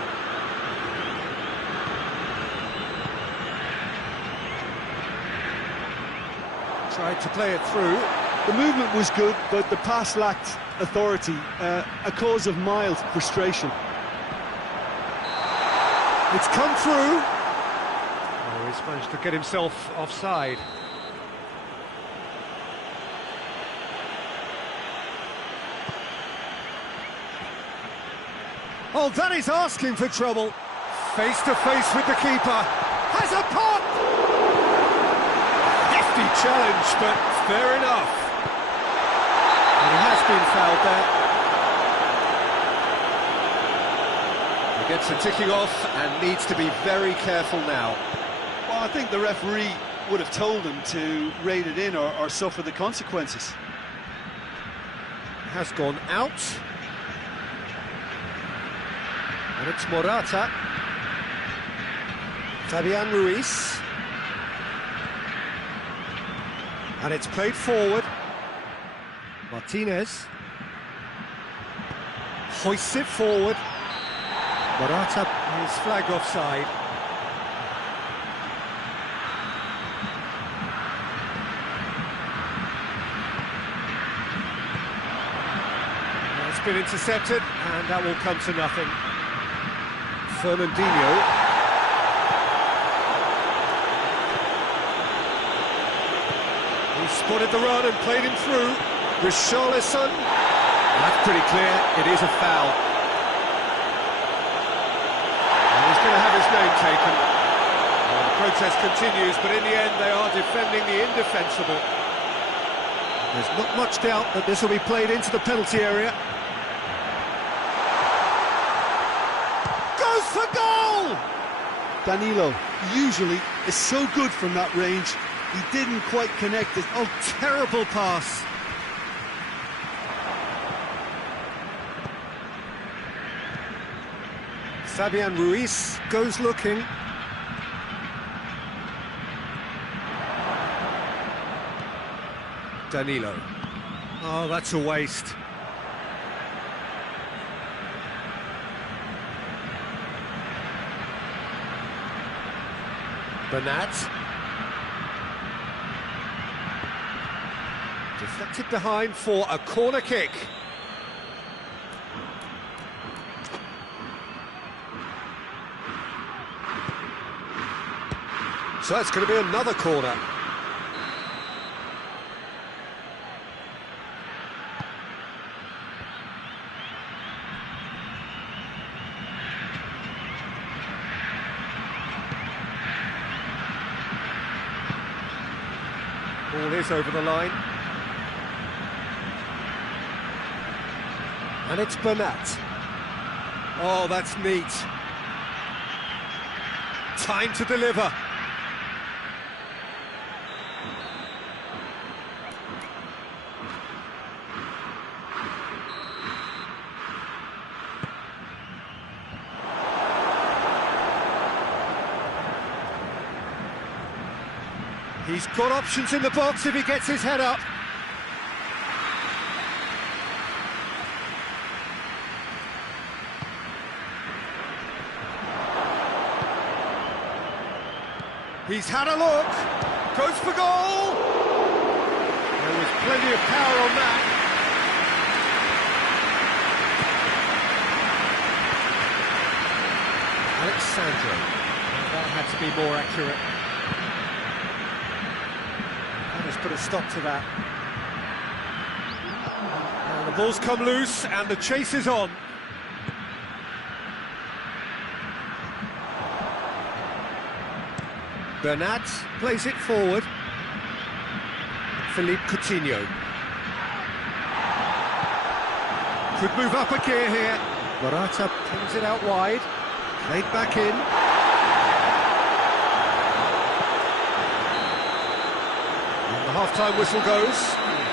Tried to play it through. The movement was good, but the pass lacked authority, a cause of mild frustration. It's come through. Oh, he's managed to get himself offside. Oh, that is asking for trouble. Face to face with the keeper. Has a pop! Hefty challenge, but fair enough. And he has been fouled there. He gets a ticking off and needs to be very careful now. Well, I think the referee would have told him to rate it in or suffer the consequences. Has gone out. And it's Morata. Fabian Ruiz. And it's played forward. Martinez. Hoists it forward. Morata is flagged offside. It's been intercepted, and that will come to nothing. Fernandinho. He spotted the run and played him through. Richarlison. That's pretty clear, it is a foul. And he's going to have his name taken. Well, the protest continues, but in the end they are defending the indefensible. There's not much doubt that this will be played into the penalty area. Goes for goal! Danilo usually is so good from that range. He didn't quite connect it. Oh, terrible pass. Fabian Ruiz goes looking. Danilo. Oh, that's a waste. Bernat. Deflected behind for a corner kick. So it's going to be another corner. Ball is over the line. And it's Bernat. Oh, that's neat. Time to deliver. He's got options in the box if he gets his head up. He's had a look, goes for goal! There was plenty of power on that. Alexandro, that had to be more accurate. That has put a stop to that. Now the ball's come loose and the chase is on. Bernat plays it forward. Philippe Coutinho. Could move up a gear here. Morata pings it out wide. Played back in. And the half-time whistle goes.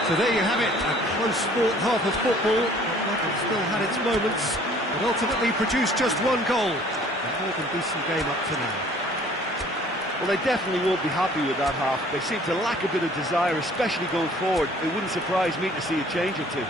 So there you have it. A close-fought half of football. That still had its moments, but ultimately produced just one goal. A more than decent game up to now. Well, they definitely won't be happy with that half. They seem to lack a bit of desire, especially going forward. It wouldn't surprise me to see a change or two.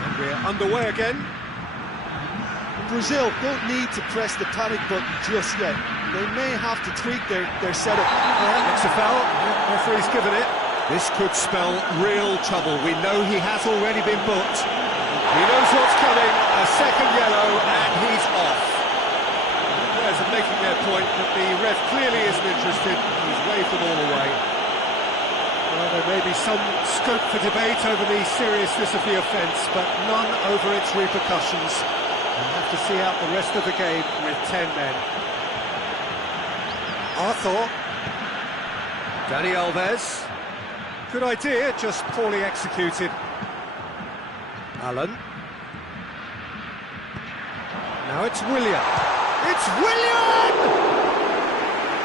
And we're underway again. Brazil don't need to press the panic button just yet. They may have to tweak their setup. It's a foul. Referee's given it. This could spell real trouble. We know he has already been booked. He knows what's coming. A second yellow, and he's off. The players are making their point, but the ref clearly isn't interested. He's waved them all away. Well, there may be some scope for debate over the seriousness of the offence, but none over its repercussions. We'll have to see out the rest of the game with 10 men. Arthur. Dani Alves. Good idea, just poorly executed. Allen. Now it's Willian. It's Willian!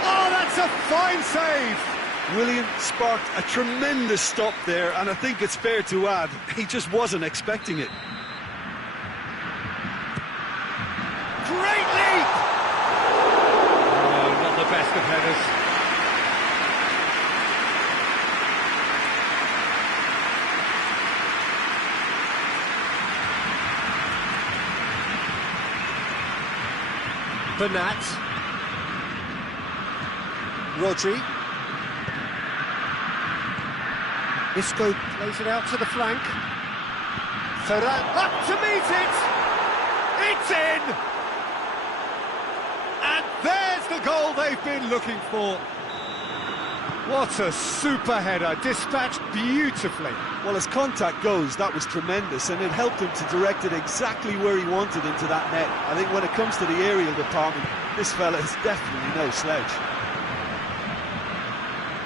Oh, that's a fine save! Willian sparked a tremendous stop there, and I think it's fair to add, he just wasn't expecting it. Great leap! Oh, not the best of headers. Bernat. Rodri. Isco plays it out to the flank. Ferran up to meet it! It's in! And there's the goal they've been looking for. What a super header, dispatched beautifully. Well, as contact goes, that was tremendous, and it helped him to direct it exactly where he wanted into that net. I think when it comes to the aerial department, this fella is definitely no slouch.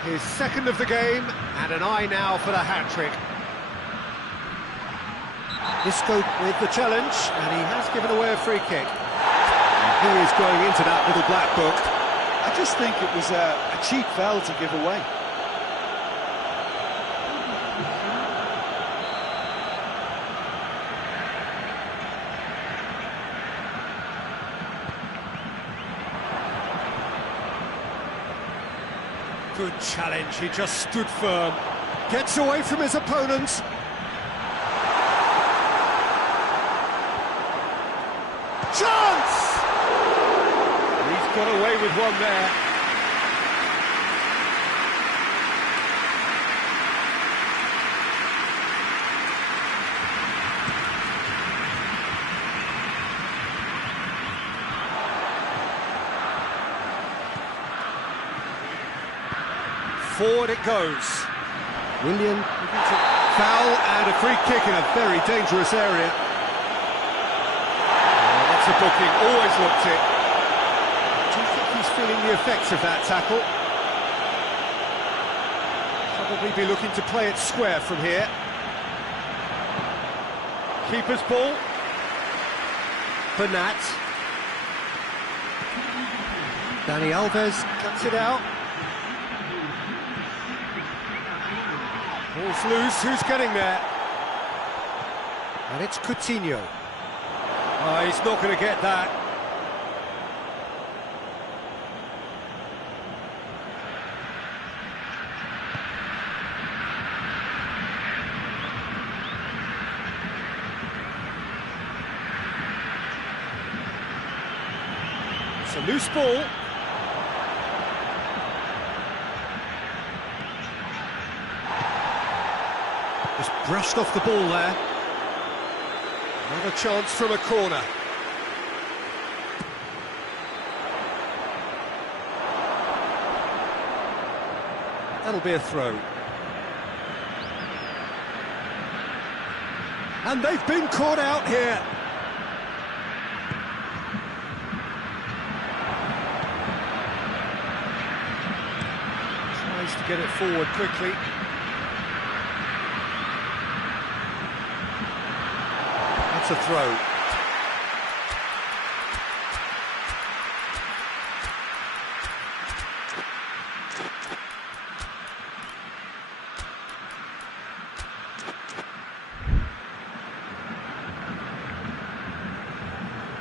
His second of the game, and an eye now for the hat-trick. Isco with the challenge, and he has given away a free kick. And he is going into that little black book. I just think it was a cheap foul to give away. Good challenge, he just stood firm. Gets away from his opponents. Chance! He's got away with one there. Forward it goes. Willian, foul and a free kick in a very dangerous area. Oh, that's a booking, always looked it. Do you think he's feeling the effects of that tackle? Probably be looking to play it square from here. Keeper's ball. Bernat. Dani Alves cuts it out. Ball's loose, who's getting there? And it's Coutinho. Oh, he's not going to get that. It's a loose ball. Just brushed off the ball there. Another chance from a corner. That'll be a throw. And they've been caught out here. Tries to get it forward quickly. That's a throw.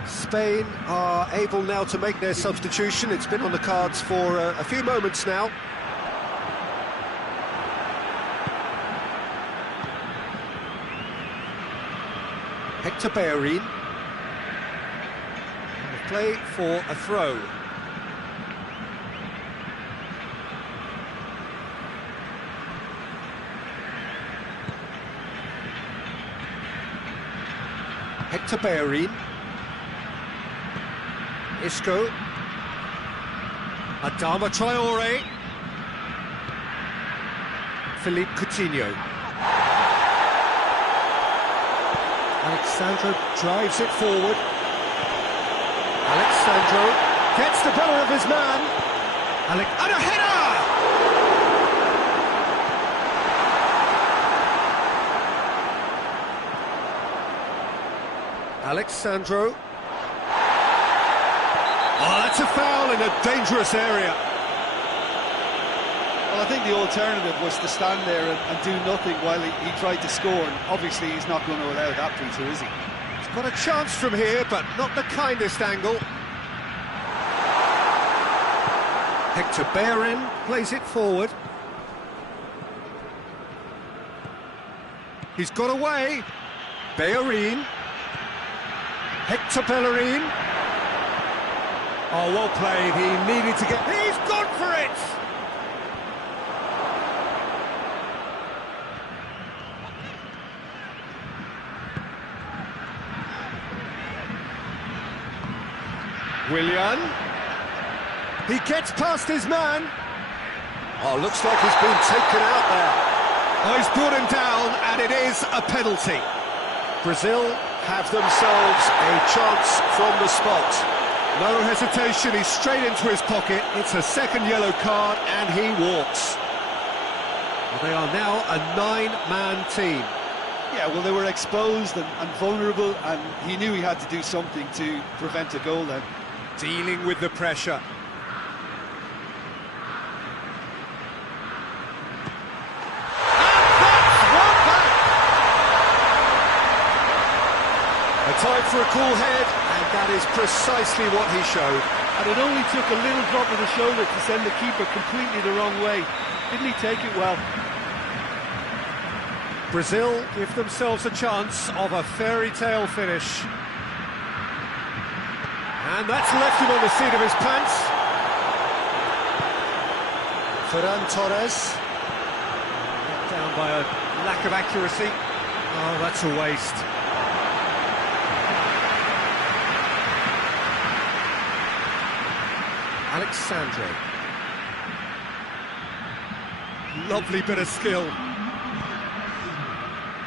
Spain are able now to make their substitution. It's been on the cards for a few moments now. Hector Bellerin. Play for a throw. Hector Bellerin. Isco. Adama Traore. Philippe Coutinho. Alexandro drives it forward. Alexandro gets the better of his man. And a header! Alexandro. Oh, that's a foul in a dangerous area. Well, I think the alternative was to stand there and do nothing while he tried to score, and obviously he's not going to allow that, Peter, is he? He's got a chance from here, but not the kindest angle. Hector Bellerin plays it forward. He's got away. Bellerin. Hector Bellerin. Oh, well played. He needed to get... He's gone for it! Willian. He gets past his man. Oh, looks like he's been taken out there. Oh, he's brought him down, and it is a penalty. Brazil have themselves a chance from the spot. No hesitation, he's straight into his pocket. It's a second yellow card, and he walks. Well, they are now a 9-man team. Yeah, well, they were exposed and vulnerable, and he knew he had to do something to prevent a goal then. Dealing with the pressure. went for a cool head, and that is precisely what he showed. And it only took a little drop of the shoulder to send the keeper completely the wrong way. Didn't he take it well? Brazil give themselves a chance of a fairy tale finish. And that's left him on the seat of his pants. Ferran Torres. Down by a lack of accuracy. Oh, that's a waste. Alexandre. Lovely bit of skill.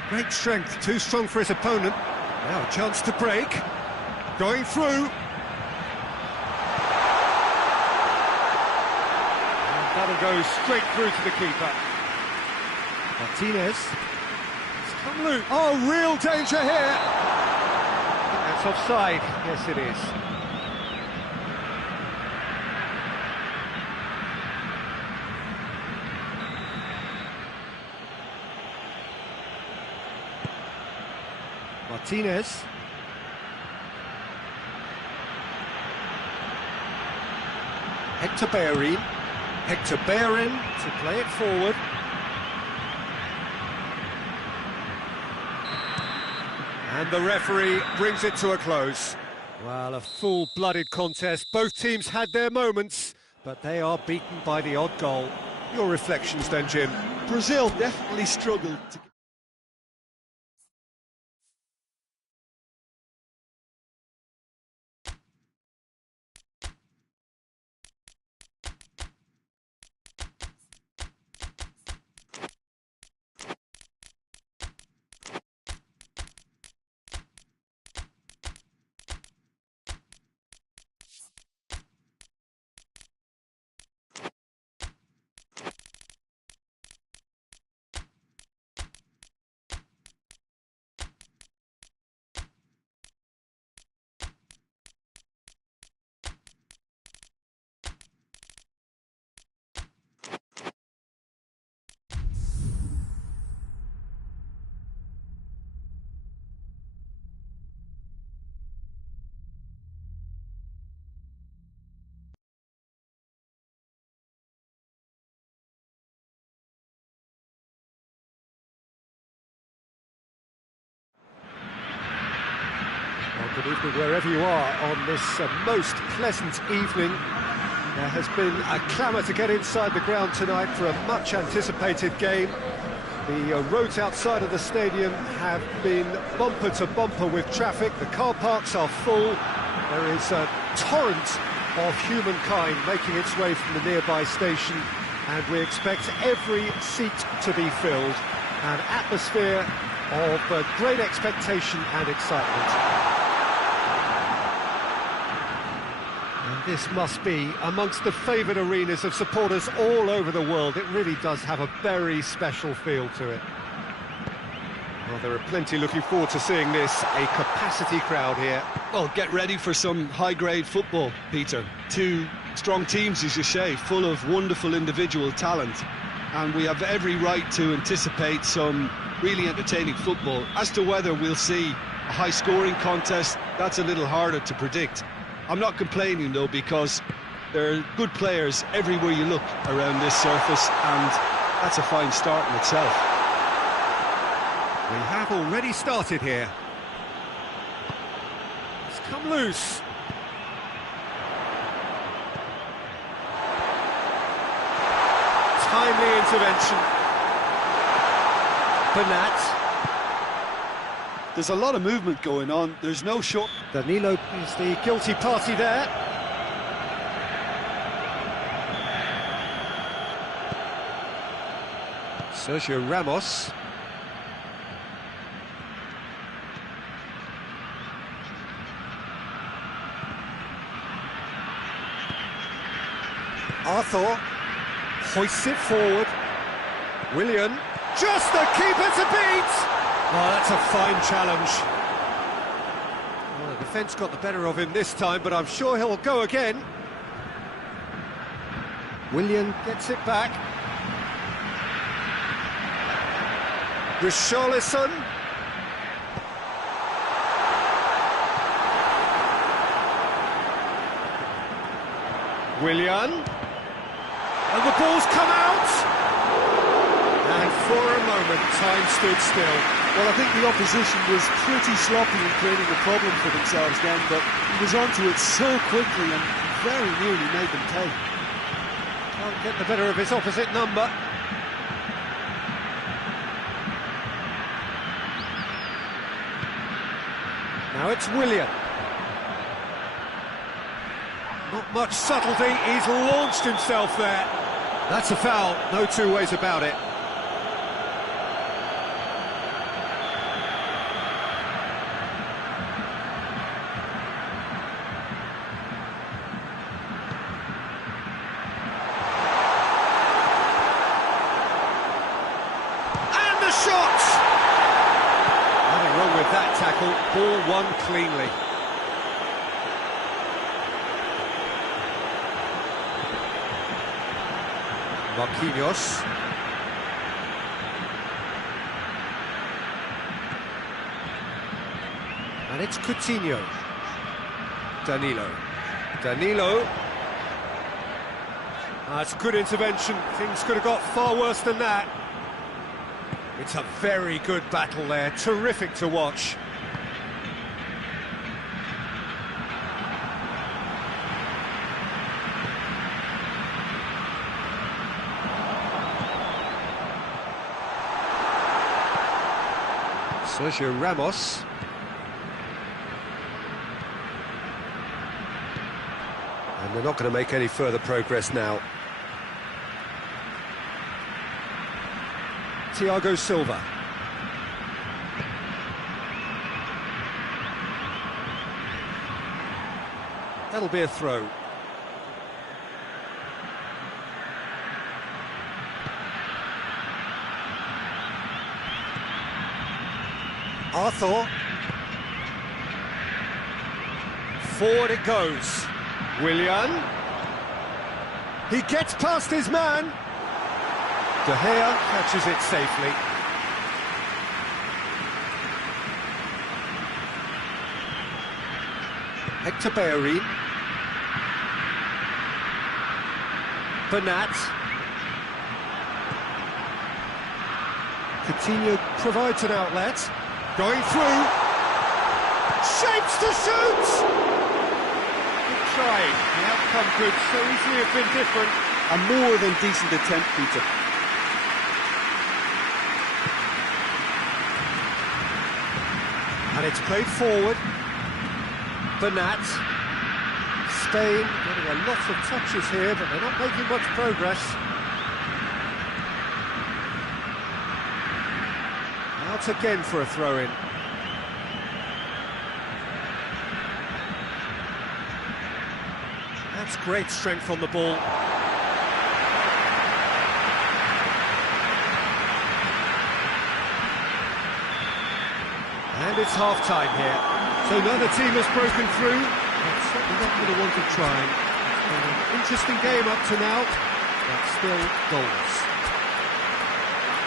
Great strength, too strong for his opponent. Now a chance to break. Going through. And that'll go straight through to the keeper. Martinez. It's come loose. Oh, real danger here. That's offside. Yes, it is. Martinez. Hector Bellerin. Hector Bellerin to play it forward. And the referee brings it to a close. Well, a full-blooded contest. Both teams had their moments, but they are beaten by the odd goal. Your reflections then, Jim? Brazil definitely struggled to... Good evening wherever you are on this most pleasant evening. There has been a clamour to get inside the ground tonight for a much anticipated game. The roads outside of the stadium have been bumper to bumper with traffic. The car parks are full. There is a torrent of humankind making its way from the nearby station, and we expect every seat to be filled. An atmosphere of great expectation and excitement. And this must be amongst the favoured arenas of supporters all over the world. It really does have a very special feel to it. Well, there are plenty looking forward to seeing this. A capacity crowd here. Well, get ready for some high-grade football, Peter. Two strong teams, as you say, full of wonderful individual talent. And we have every right to anticipate some really entertaining football. As to whether we'll see a high-scoring contest, that's a little harder to predict. I'm not complaining, though, because there are good players everywhere you look around this surface, and that's a fine start in itself. We have already started here. It's come loose. Timely intervention. Bernat. There's a lot of movement going on. There's no short... Danilo is the guilty party there. Sergio Ramos. Arthur hoists it forward. Willian, just the keeper to beat! Oh, that's a fine challenge. Well, the defence got the better of him this time, but I'm sure he'll go again. Willian gets it back. Richarlison. Willian. And the ball's come out! And for a moment, time stood still. Well, I think the opposition was pretty sloppy in creating a problem for themselves then, but he was onto it so quickly and very nearly made them pay. Can't get the better of his opposite number. Now it's Willian. Not much subtlety, he's launched himself there. That's a foul, no two ways about it. And the shot! Nothing wrong with that tackle, ball won cleanly. Marquinhos. And it's Coutinho. Danilo. That's good intervention. Things could have got far worse than that. It's a very good battle there. Terrific to watch. Sergio Ramos. And they're not going to make any further progress now. Thiago Silva. That'll be a throw. Arthur. Forward it goes. Willian. He gets past his man. De Gea catches it safely. Hector Bellerin. Bernat. Coutinho provides an outlet. Going through. Shapes to shoot! Good try. The outcome could so easily have been different. A more than decent attempt, Peter. And it's played forward. Bernat. Spain getting a lot of touches here, but they're not making much progress. Out again for a throw-in. That's great strength on the ball. And it's half-time here. So neither team has broken through. But certainly not going to want to try. It's been an interesting game up to now, but still goals.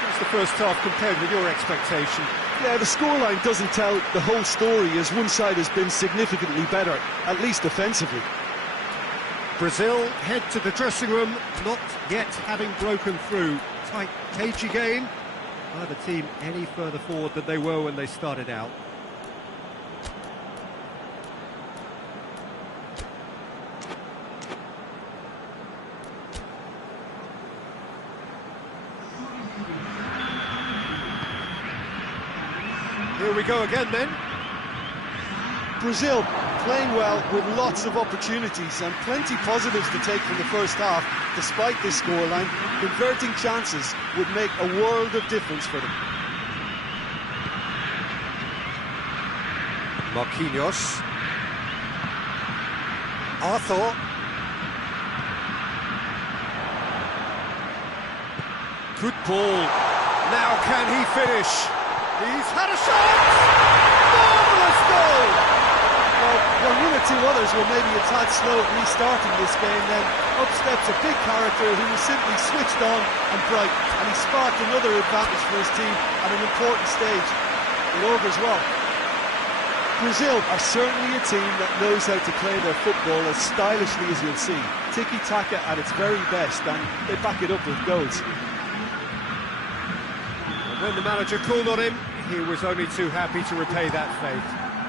That's the first half compared with your expectation. Yeah, the scoreline doesn't tell the whole story, as one side has been significantly better, at least defensively. Brazil head to the dressing room, not yet having broken through. Tight, cagey game. Neither team any further forward than they were when they started out. Here we go again then. Brazil playing well with lots of opportunities and plenty positives to take from the first half. Despite this scoreline, converting chances would make a world of difference for them. Marquinhos. Arthur. Good ball. Now can he finish? He's had a shot! Marvellous goal! Well, one or two others were maybe a tad slow at restarting this game, then up steps a big character who was simply switched on and bright, and he sparked another advantage for his team at an important stage. It augurs well. Brazil are certainly a team that knows how to play their football as stylishly as you'll see. Tiki-taka at its very best, and they back it up with goals. And when the manager called on him, he was only too happy to repay that faith.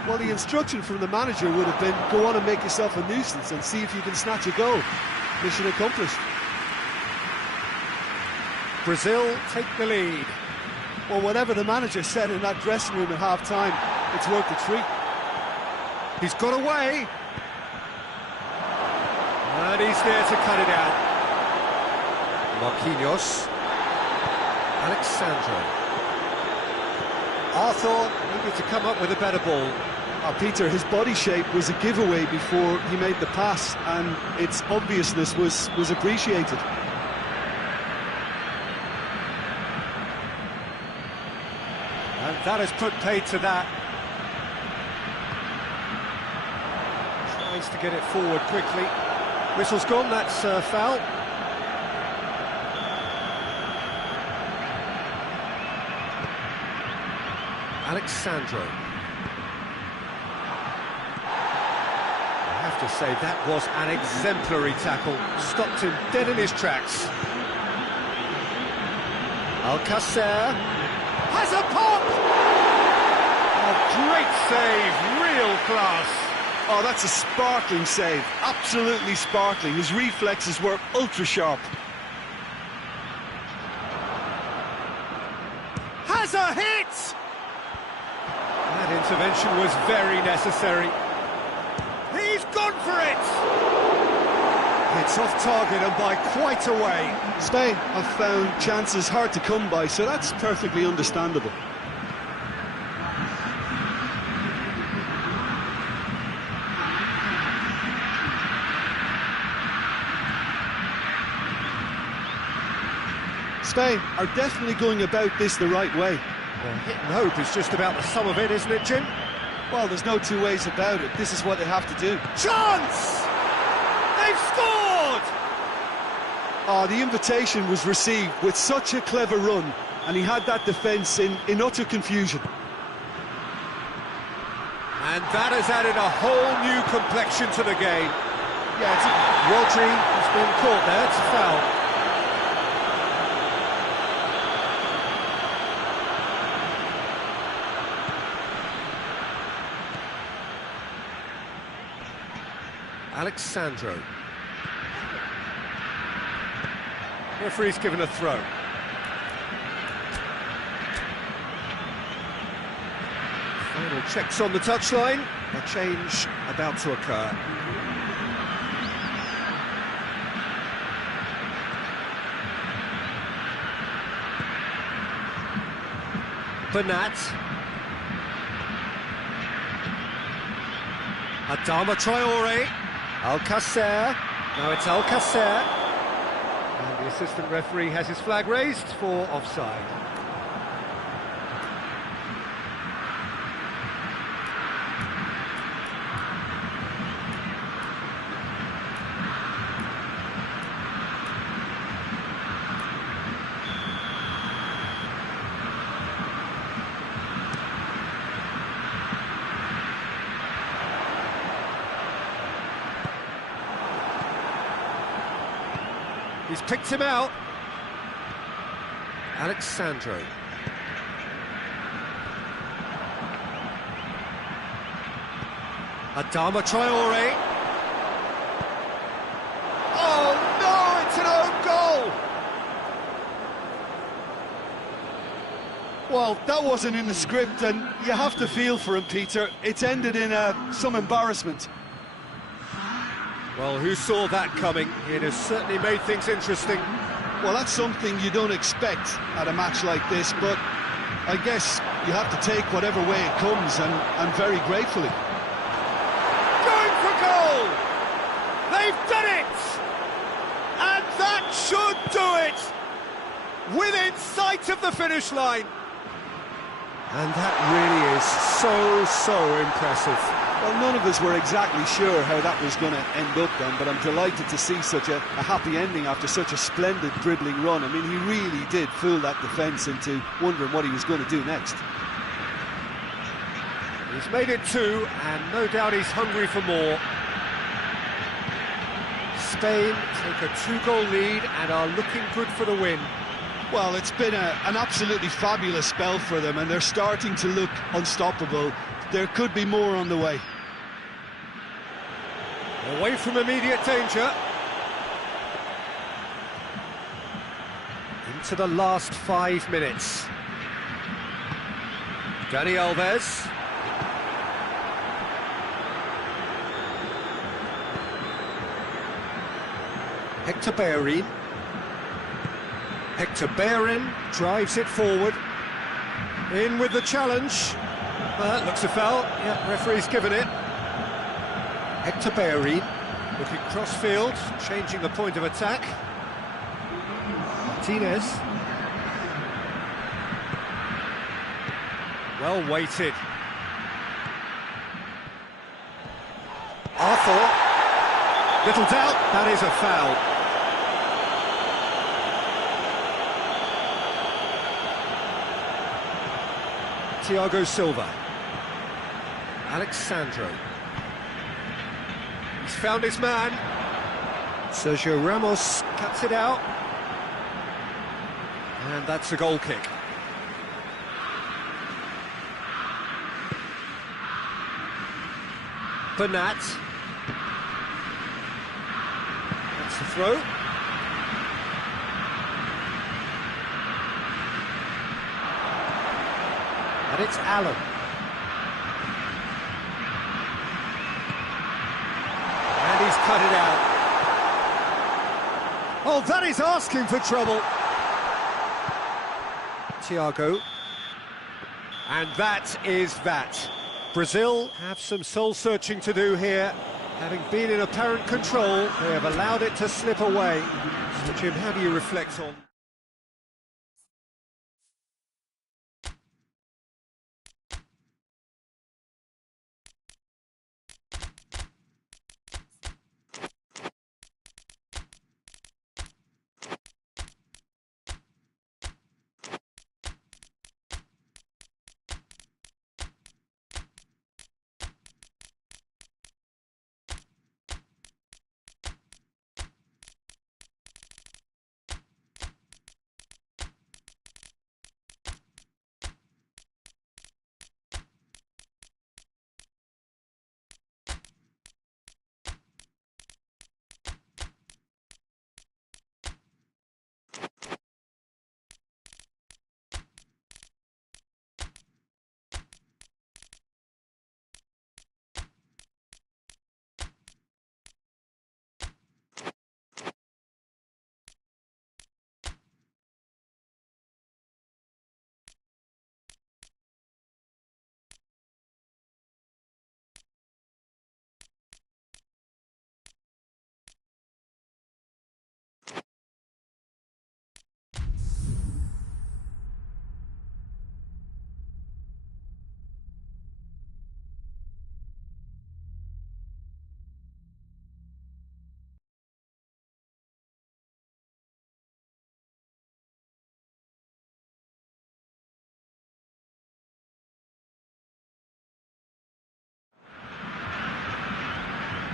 Well, the instruction from the manager would have been, go on and make yourself a nuisance and see if you can snatch a goal. Mission accomplished. Brazil take the lead. Well, whatever the manager said in that dressing room at half-time, it's worth the treat. He's got away. And he's there to cut it out. Marquinhos. Alexandro. Arthur needed to come up with a better ball. Peter, his body shape was a giveaway before he made the pass, and its obviousness was appreciated. And that has put paid to that. Tries to get it forward quickly. Whistle's gone, that's foul. Alexandro. I have to say, that was an exemplary tackle. Stopped him dead in his tracks. Alcacer has a pop! A great save, real class. Oh, that's a sparkling save, absolutely sparkling. His reflexes were ultra-sharp. Has a hit! That intervention was very necessary. He's gone for it! It's off target and by quite a way. Spain have found chances hard to come by, so that's perfectly understandable. Spain are definitely going about this the right way. Well, hit and hope is just about the sum of it, isn't it, Jim? Well, there's no two ways about it. This is what they have to do. Chance! They've scored! Oh, the invitation was received with such a clever run, and he had that defence in utter confusion. And that has added a whole new complexion to the game. Yeah, Rodri has been caught there, it's a foul. Alexandro. Referee's given a throw. Final checks on the touchline. A change about to occur. Bernat. Adama Traore. Alcacer, now it's Alcacer, and the assistant referee has his flag raised for offside. He's picked him out. Alexandro. Adama Traore. Oh no, it's an own goal! Well, that wasn't in the script, and you have to feel for him, Peter. It ended in some embarrassment. Well, who saw that coming? It has certainly made things interesting. Well, that's something you don't expect at a match like this, but I guess you have to take whatever way it comes, and very gratefully. Going for goal! They've done it! And that should do it! Within sight of the finish line. And that really is so impressive. Well, none of us were exactly sure how that was going to end up then, but I'm delighted to see such a happy ending after such a splendid dribbling run. I mean, he really did fool that defence into wondering what he was going to do next. He's made it 2, and no doubt he's hungry for more. Spain take a 2-goal lead and are looking good for the win. Well, it's been an absolutely fabulous spell for them, and they're starting to look unstoppable. There could be more on the way. Away from immediate danger. Into the last 5 minutes. Dani Alves. Hector Bellerin. Hector Bellerin drives it forward. In with the challenge. That looks a foul. Yeah, referee's given it. Hector Bellerin looking cross-field, changing the point of attack. Martinez. Well weighted. Arthur. Little doubt, that is a foul. Thiago Silva. Alex Sandro. He's found his man. Sergio Ramos cuts it out. And that's a goal kick. Bernat. That's the throw. And it's Allen. And he's cut it out. Oh, that is asking for trouble. Thiago. And that is that. Brazil have some soul-searching to do here. Having been in apparent control, they have allowed it to slip away. So, Jim, how do you reflect on...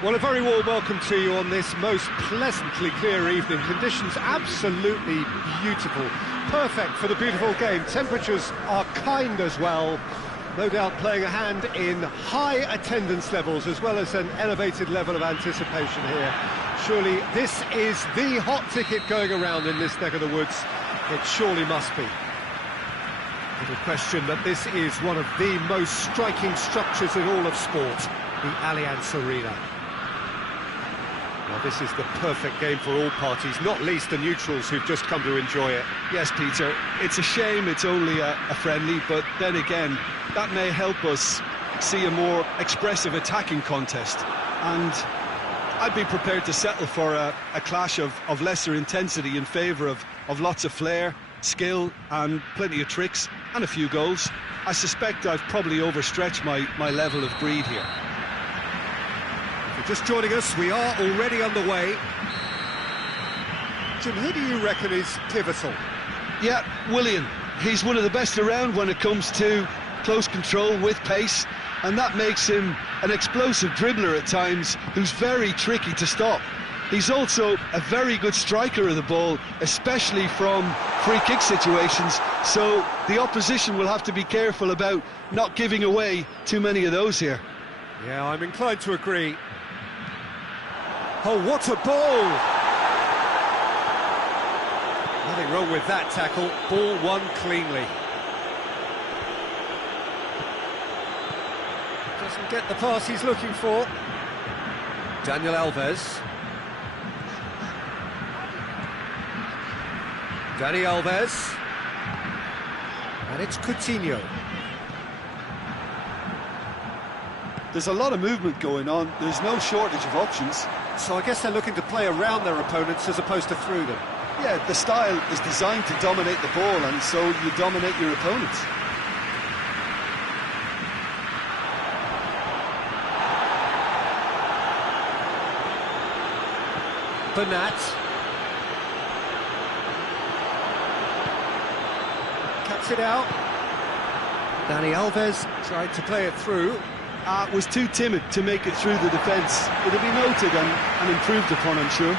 Well, a very warm welcome to you on this most pleasantly clear evening. Conditions absolutely beautiful, perfect for the beautiful game. Temperatures are kind as well, no doubt playing a hand in high attendance levels as well as an elevated level of anticipation here. Surely this is the hot ticket going around in this neck of the woods. It surely must be. Little question that this is one of the most striking structures in all of sport, the Allianz Arena. Well, this is the perfect game for all parties, not least the neutrals who've just come to enjoy it. Yes, Peter, it's a shame it's only a friendly, but then again, that may help us see a more expressive attacking contest. And I'd be prepared to settle for a clash of lesser intensity in favour of lots of flair, skill and plenty of tricks and a few goals. I suspect I've probably overstretched my level of greed here. Just joining us, we are already underway. Jim, who do you reckon is pivotal? Yeah, Willian. He's one of the best around when it comes to close control with pace. and that makes him an explosive dribbler at times who's very tricky to stop. He's also a very good striker of the ball, especially from free kick situations, so the opposition will have to be careful about not giving away too many of those here. Yeah, I'm inclined to agree. Oh, what a ball! Nothing wrong with that tackle. Ball won cleanly. Doesn't get the pass he's looking for. Daniel Alves. Dani Alves. And it's Coutinho. There's a lot of movement going on. There's no shortage of options. So I guess they're looking to play around their opponents as opposed to through them. Yeah, the style is designed to dominate the ball, and so you dominate your opponents. Bernat. Cuts it out. Dani Alves tried to play it through. Was too timid to make it through the defence. It'll be noted and improved upon, I'm sure.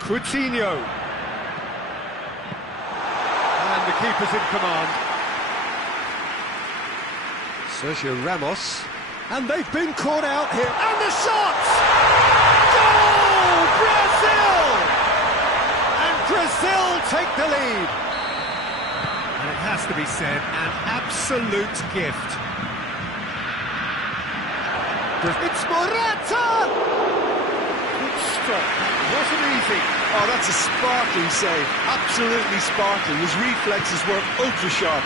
Coutinho. And the keeper's in command. Sergio Ramos. And they've been caught out here. And the shots! Goal! Brazil! And Brazil take the lead. And it has to be said, an absolute gift. It's Morata! Good stop. Wasn't easy. Oh, that's a sparkling save. Absolutely sparkling. His reflexes were ultra sharp.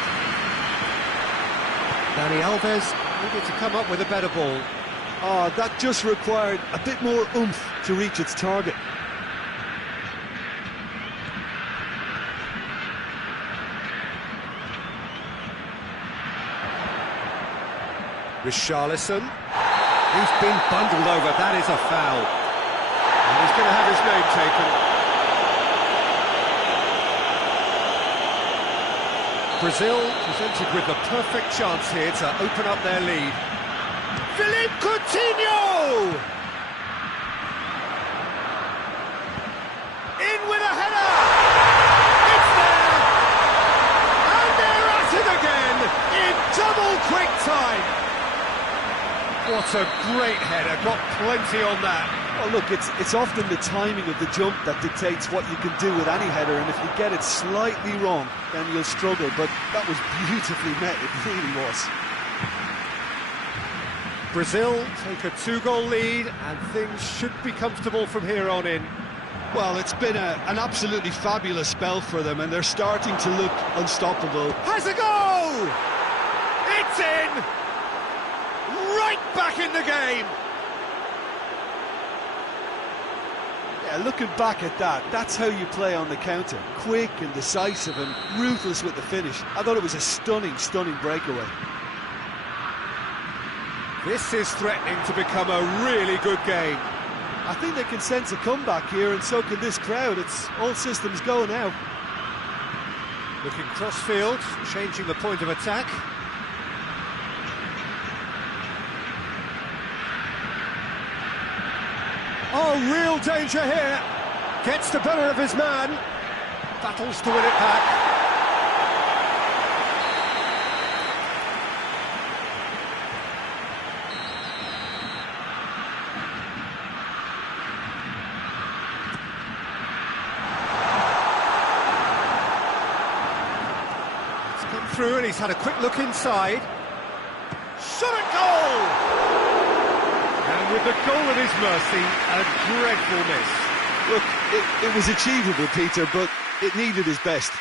Dani Alves needed to come up with a better ball. Oh, that just required a bit more oomph to reach its target. Richarlison. He's been bundled over. That is a foul. And he's going to have his name taken. Brazil presented with the perfect chance here to open up their lead. Philippe Coutinho! In with a header! It's there! And they're at it again in double quick time! What a great header, got plenty on that. Oh, look, it's often the timing of the jump that dictates what you can do with any header, and if you get it slightly wrong, then you'll struggle, but that was beautifully met, it really was. Brazil take a 2-goal lead, and things should be comfortable from here on in. Well, it's been an absolutely fabulous spell for them, and they're starting to look unstoppable. Has a go! It's in! Right back in the game! Yeah, looking back at that, that's how you play on the counter. Quick and decisive and ruthless with the finish. I thought it was a stunning, stunning breakaway. This is threatening to become a really good game. I think they can sense a comeback here, and so can this crowd. It's all systems go now. Looking cross-field, changing the point of attack. Oh, real danger here. Gets the better of his man. Battles to win it back. It's come through and he's had a quick look inside. Shot at goal! And with the goal at his mercy, a dreadful miss. Look, it was achievable, Peter, but it needed his best.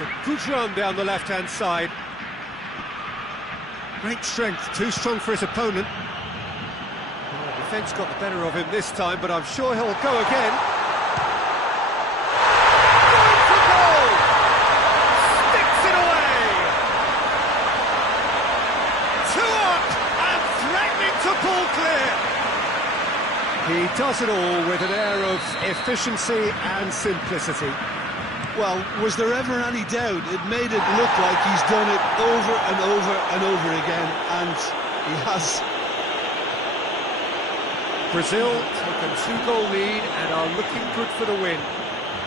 It's a good run down the left-hand side. Great strength, too strong for his opponent. Well, the defence got the better of him this time, but I'm sure he'll go again. Going for goal! Sticks it away! 2 up and threatening to pull clear. He does it all with an air of efficiency and simplicity. Well, was there ever any doubt? It made it look like he's done it over and over and over again, and he has. Brazil take a 2-goal lead and are looking good for the win.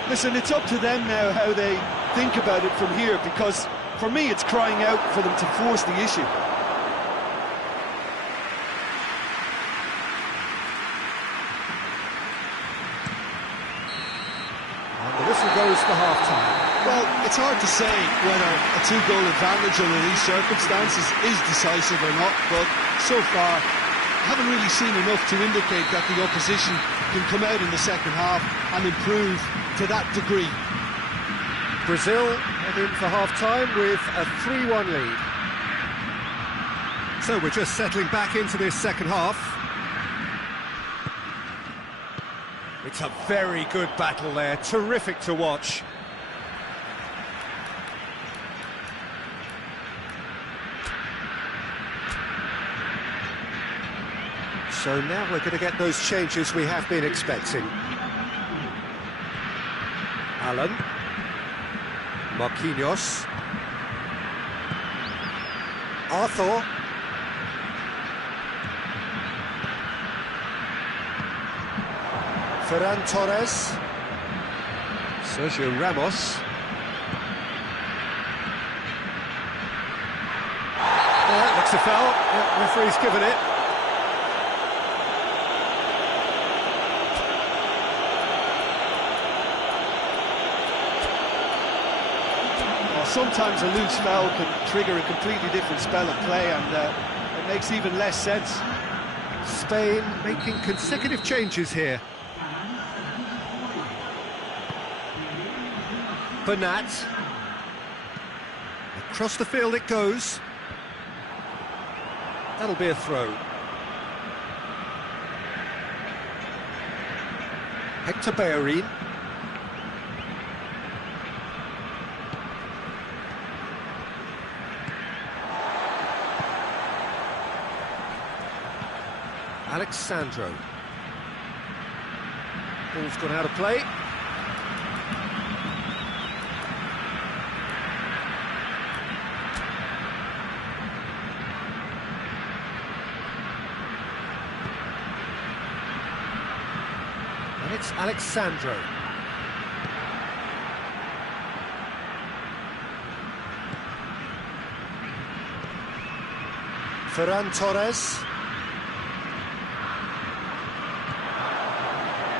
Listen, it's up to them now how they think about it from here, because for me it's crying out for them to force the issue. Goes for half-time. Well, it's hard to say whether a 2-goal advantage under these circumstances is decisive or not, but so far I haven't really seen enough to indicate that the opposition can come out in the second half and improve to that degree. Brazil head in for half-time with a 3-1 lead. So we're just settling back into this second half. It's a very good battle there, terrific to watch. So now we're going to get those changes we have been expecting. Allen. Marquinhos. Arthur. Ferran Torres, Sergio Ramos. Oh, that looks a foul. Yeah, referee's given it. Well, sometimes a loose foul can trigger a completely different spell of play, and it makes even less sense. Spain making consecutive changes here. Bernat. Across the field it goes. That'll be a throw. Hector Bellerin. Alex Sandro. Ball's gone out of play. It's Alex Sandro. Ferran Torres.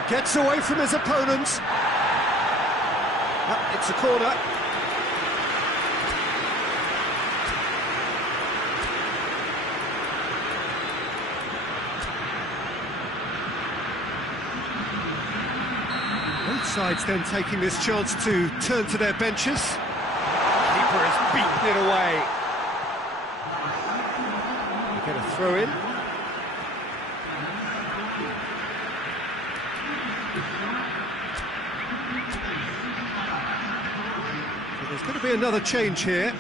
Gets away from his opponent. It's a corner. Both sides then taking this chance to turn to their benches. Keeper has beaten it away. We get a throw in. So there's going to be another change here.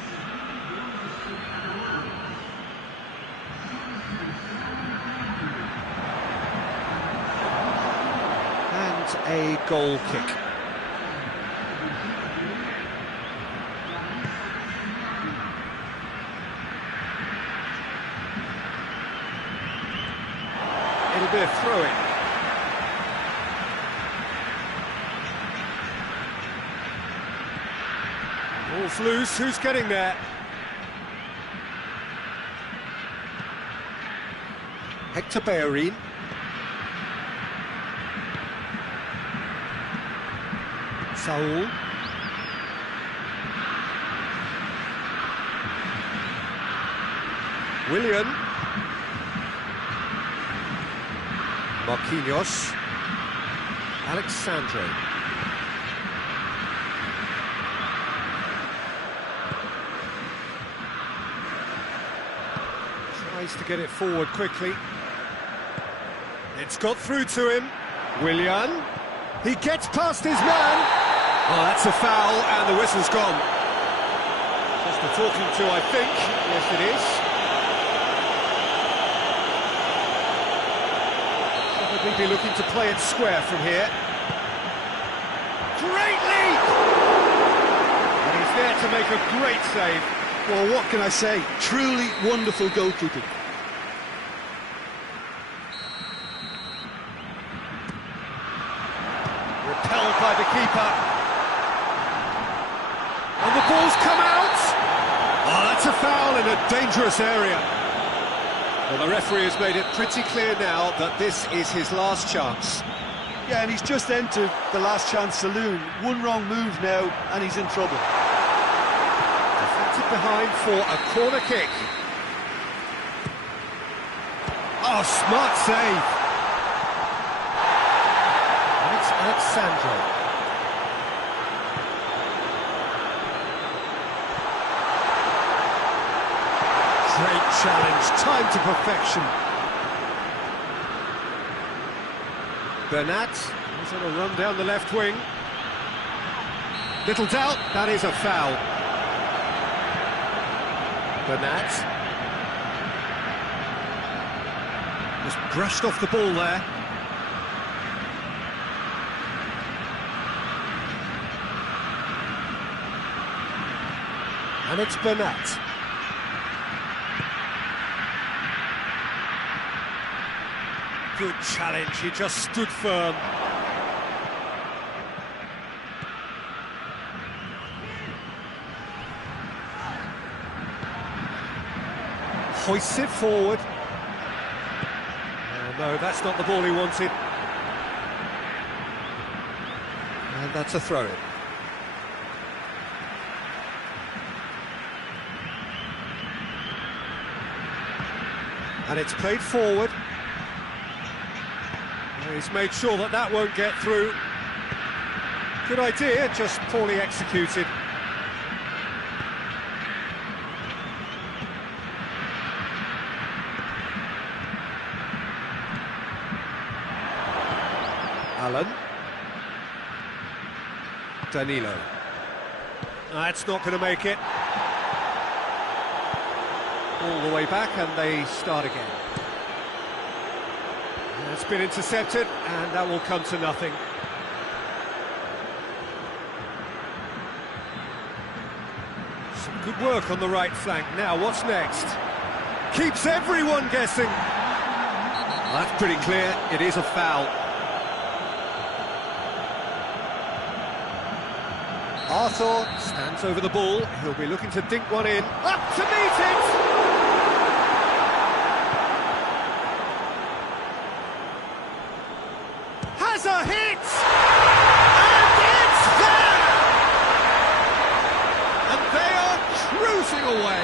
A goal kick. It'll be a throw-in. Ball's loose, who's getting there? Hector Bellerin. Saul. Willian. Marquinhos. Alex Sandro. Tries to get it forward quickly. It's got through to him. Willian. He gets past his man. Oh, that's a foul, and the whistle's gone. Just the talking to, I think. Yes, it is. Probably be looking to play it square from here. Great leap! And he's there to make a great save. Well, what can I say? Truly wonderful goalkeeping. Repelled by the keeper. And the ball's come out! Oh, that's a foul in a dangerous area. Well, the referee has made it pretty clear now that this is his last chance. Yeah, and he's just entered the last chance saloon. One wrong move now, and he's in trouble. Deflected behind for a corner kick. Oh, smart save. And it's Alexandro. Great challenge, time to perfection. Bernat is on a run down the left wing. Little doubt, that is a foul. Bernat. Just brushed off the ball there. And it's Bernat. Good challenge, he just stood firm. Hoists it forward. Oh no, that's not the ball he wanted. And that's a throw-in. And it's played forward. He's made sure that that won't get through. Good idea, just poorly executed. Allen. Danilo. That's not going to make it. All the way back, and they start again. It's been intercepted, and that will come to nothing. Some good work on the right flank. Now, what's next? Keeps everyone guessing. Well, that's pretty clear. It is a foul. Arthur stands over the ball. He'll be looking to dink one in. Up to meet it! Has a hit! And it's there! And they are cruising away.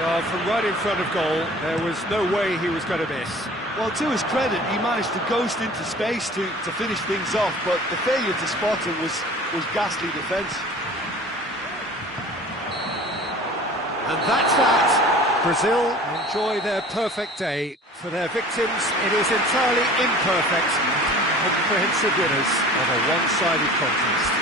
Well, from right in front of goal, there was no way he was going to miss. Well, to his credit, he managed to ghost into space to finish things off, but the failure to spot him was ghastly defence. And that's that. Brazil enjoy their perfect day. For their victims, it is entirely imperfect. Comprehensive winners of a one-sided contest.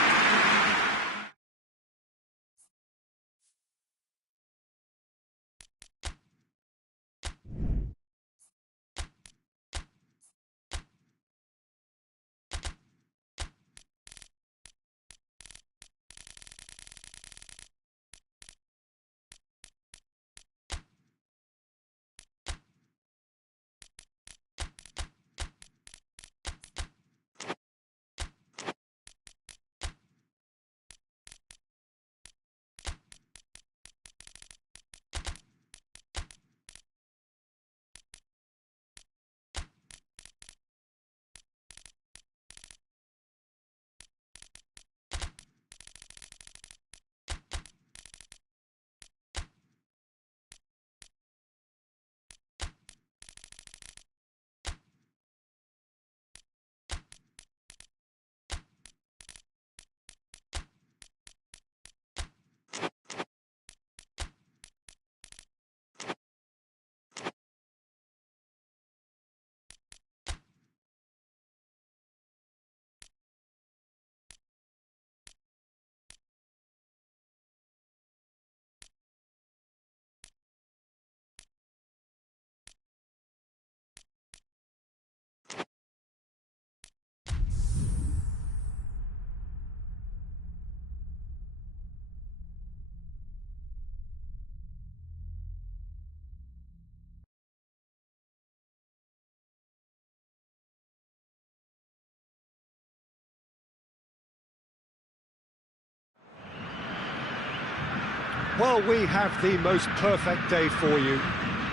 Well, we have the most perfect day for you.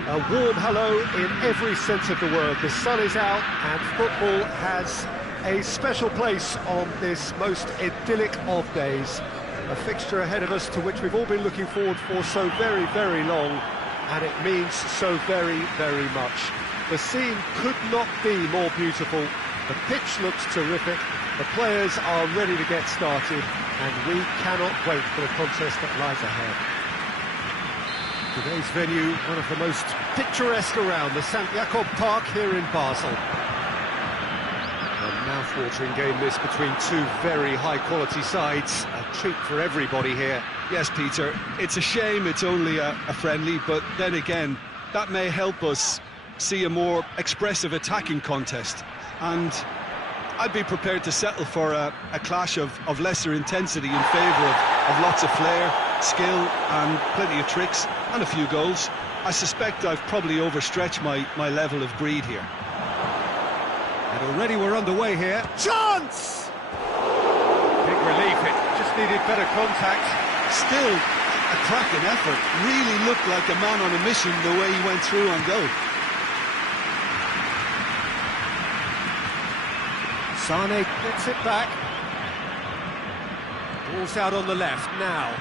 A warm hello in every sense of the word. The sun is out and football has a special place on this most idyllic of days. A fixture ahead of us to which we've all been looking forward for so very, very long, and it means so very, very much. The scene could not be more beautiful. The pitch looks terrific. The players are ready to get started, and we cannot wait for the contest that lies ahead. Today's venue, one of the most picturesque around, the St. Jakob Park here in Basel. A mouth-watering game this between two very high-quality sides. A treat for everybody here. Yes, Peter, it's a shame it's only a friendly, but then again, that may help us see a more expressive attacking contest. And I'd be prepared to settle for a clash of lesser intensity in favour of lots of flair, skill and plenty of tricks and a few goals. I suspect I've probably overstretched my level of greed here. And already we're underway here. Chance! Big relief, it just needed better contact. Still a cracking effort. Really looked like a man on a mission the way he went through on goal. Sane gets it back. Ball's out on the left now.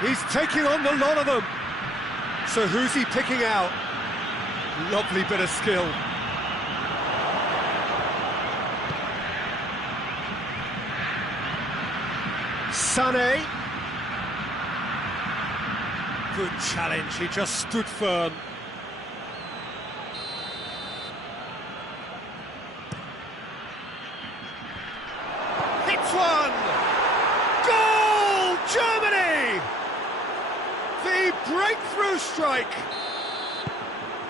He's taking on the lot of them. So who's he picking out? Lovely bit of skill. Sane. Good challenge, he just stood firm. Hits one! Goal! Germany! The breakthrough strike!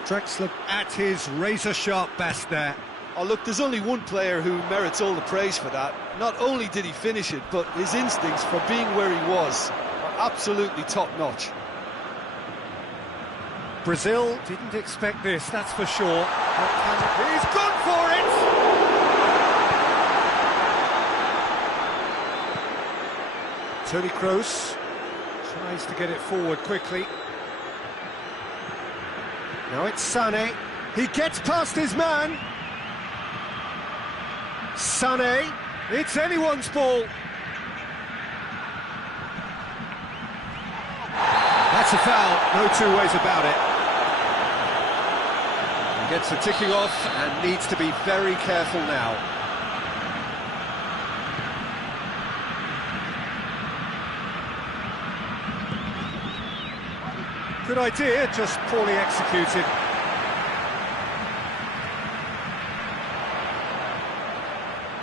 Drexler at his razor-sharp best there. Oh look, there's only one player who merits all the praise for that. Not only did he finish it, but his instincts for being where he was are absolutely top-notch. Brazil didn't expect this, that's for sure. He's gone for it! Toni Kroos tries to get it forward quickly. Now it's Sane. He gets past his man. Sane. It's anyone's ball. That's a foul, no two ways about it. He gets the ticking off and needs to be very careful now. Good idea, just poorly executed.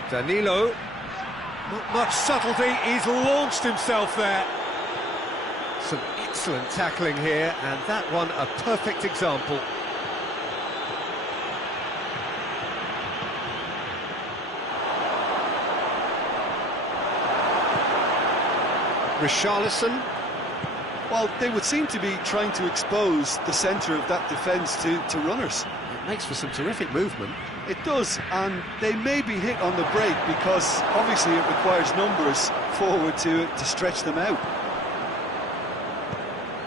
Danilo, not much subtlety, he's launched himself there. Some excellent tackling here, and that one a perfect example. Richarlison. Well, they would seem to be trying to expose the centre of that defence to runners. It makes for some terrific movement. It does, and they may be hit on the break because obviously it requires numbers forward to stretch them out.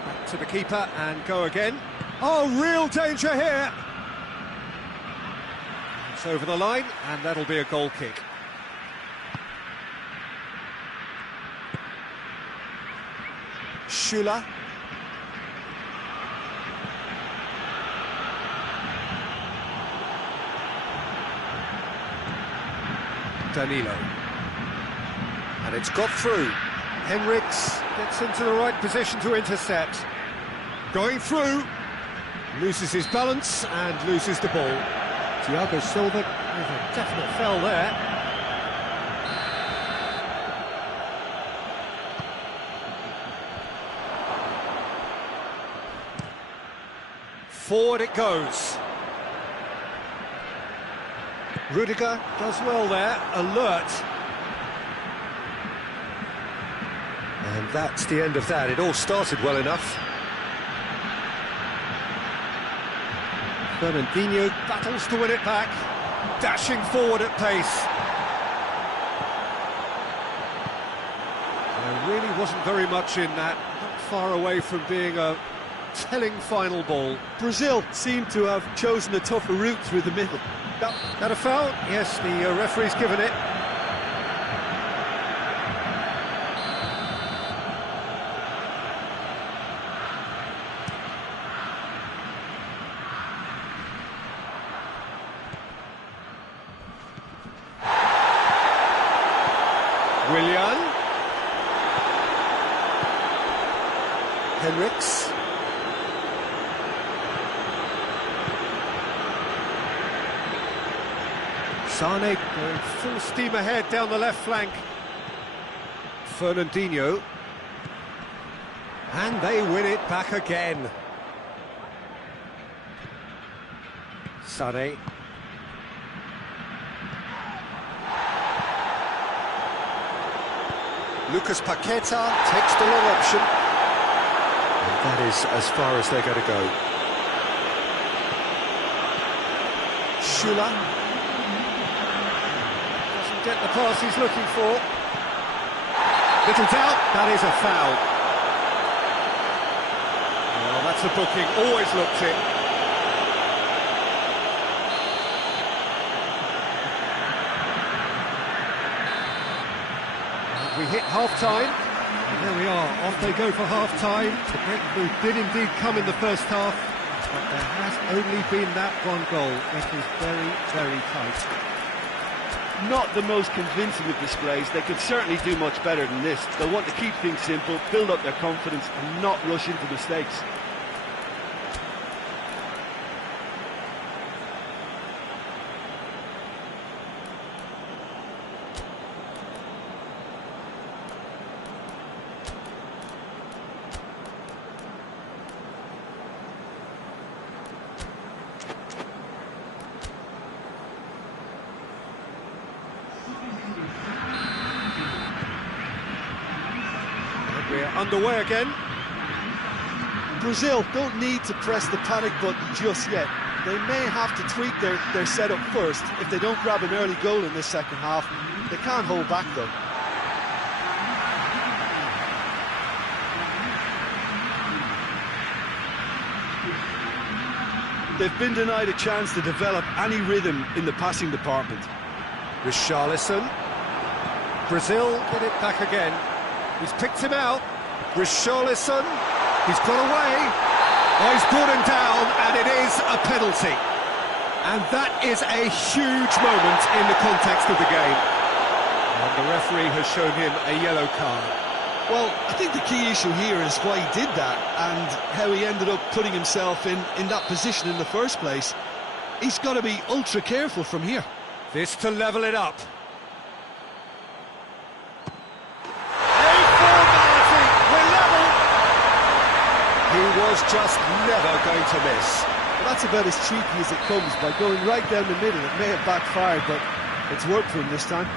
Back to the keeper and go again. Oh, real danger here! It's over the line, and that'll be a goal kick. Schüller. Danilo. And it's got through. Henrichs gets into the right position to intercept. Going through. Loses his balance and loses the ball. Thiago Silva with a definite foul there. Forward it goes. Rudiger does well there, alert. And that's the end of that. It all started well enough. Fernandinho battles to win it back, dashing forward at pace. A really wasn't very much in that, not far away from being a telling final ball. Brazil seem to have chosen a tougher route through the middle. That a foul? Yes, the referee's given it. Willian. Henriks. Sane going full steam ahead down the left flank. Fernandinho. And they win it back again. Sane. Lucas Paqueta takes the long option. And that is as far as they're going to go. Schüller. Doesn't get the pass he's looking for. Little doubt, that is a foul. Well, that's a booking, always looked it. We hit half-time, and there we are, off they go for half-time. The breakthrough did indeed come in the first half, but there has only been that one goal. It is very, very tight. Not the most convincing of displays. They could certainly do much better than this. They'll want to keep things simple, build up their confidence, and not rush into mistakes. We're underway again. Brazil don't need to press the panic button just yet. They may have to tweak their setup first if they don't grab an early goal in this second half. They can't hold back though. They've been denied a chance to develop any rhythm in the passing department. Richarlison. Brazil get it back again. He's picked him out. Richarlison. He's got away. Oh, he's brought him down, and it is a penalty. And that is a huge moment in the context of the game. And the referee has shown him a yellow card. Well, I think the key issue here is why he did that and how he ended up putting himself in that position in the first place. He's got to be ultra careful from here. This to level it up. He was just never going to miss. Well, that's about as cheeky as it comes, by going right down the middle. It may have backfired, but it's worked for him this time.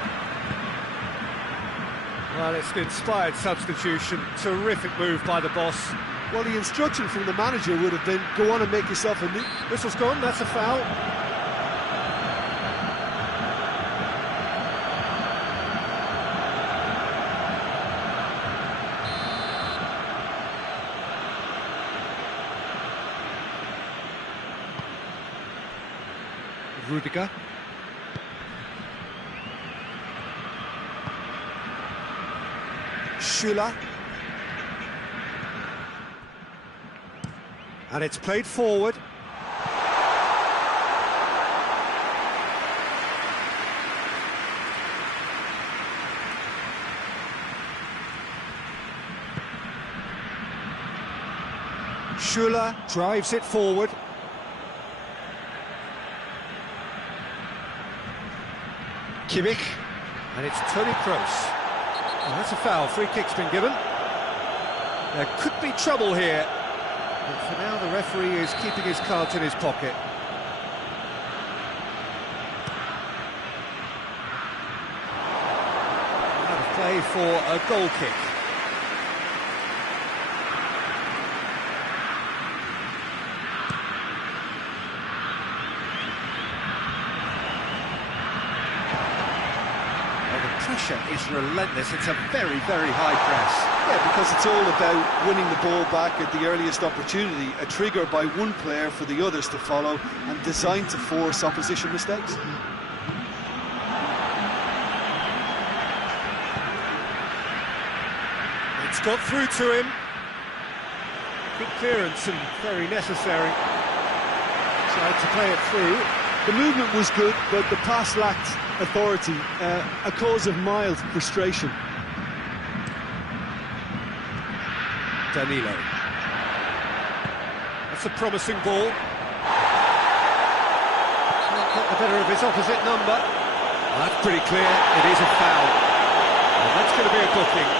Well, it's an inspired substitution. Terrific move by the boss. Well, the instruction from the manager would have been, go on and make yourself a new... Whistle's gone, that's a foul. Rudiger. Schüller. And it's played forward. Schüller drives it forward. Kimmich, and it's Toni Kroos. Oh, that's a foul, free kick's been given. There could be trouble here, but for now the referee is keeping his cards in his pocket. Out of play for a goal kick. pressure is relentless. It's a very, very high press. Yeah, because it's all about winning the ball back at the earliest opportunity, a trigger by one player for the others to follow, and designed to force opposition mistakes. It's got through to him. Good clearance and very necessary. Tried to play it through. The movement was good, but the pass lacked authority, a cause of mild frustration. Danilo. That's a promising ball. Can't get the better of his opposite number. Well, that's pretty clear. It is a foul. And that's going to be a booking.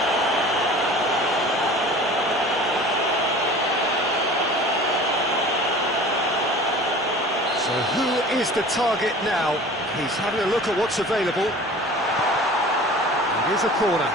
So who is the target now? He's having a look at what's available. It is a corner.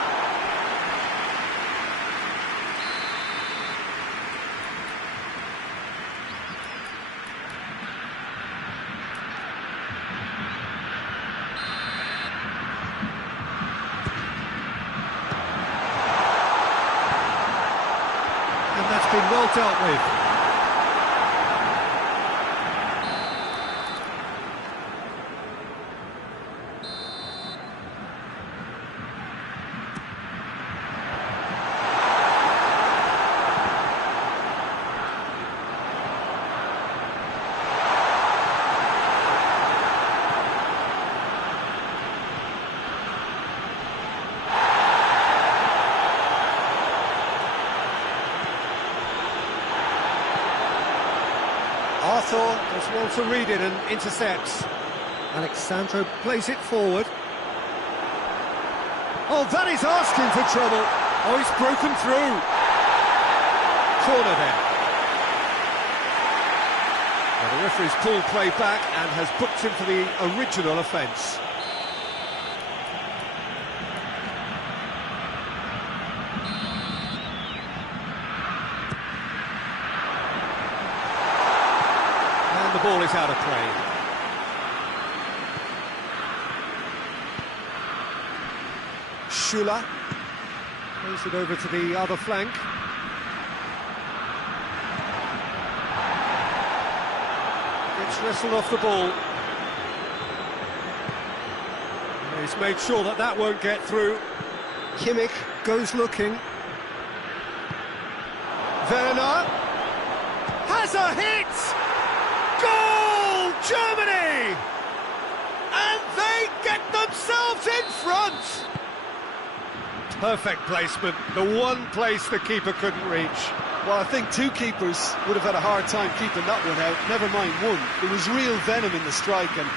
And that's been well dealt with. Arthur does well to read it and intercepts. Alexandro plays it forward. Oh, that is asking for trouble. Oh, he's broken through. Corner then. Well, the referee's pulled play back and has booked him for the original offence. The ball is out of play. Schüller plays it over to the other flank. Gets wrestled off the ball. He's made sure that that won't get through. Kimmich goes looking. Werner has a hit! Goal! Germany! And they get themselves in front! Perfect placement, the one place the keeper couldn't reach. Well, I think two keepers would have had a hard time keeping that one out, never mind one. There was real venom in the strike and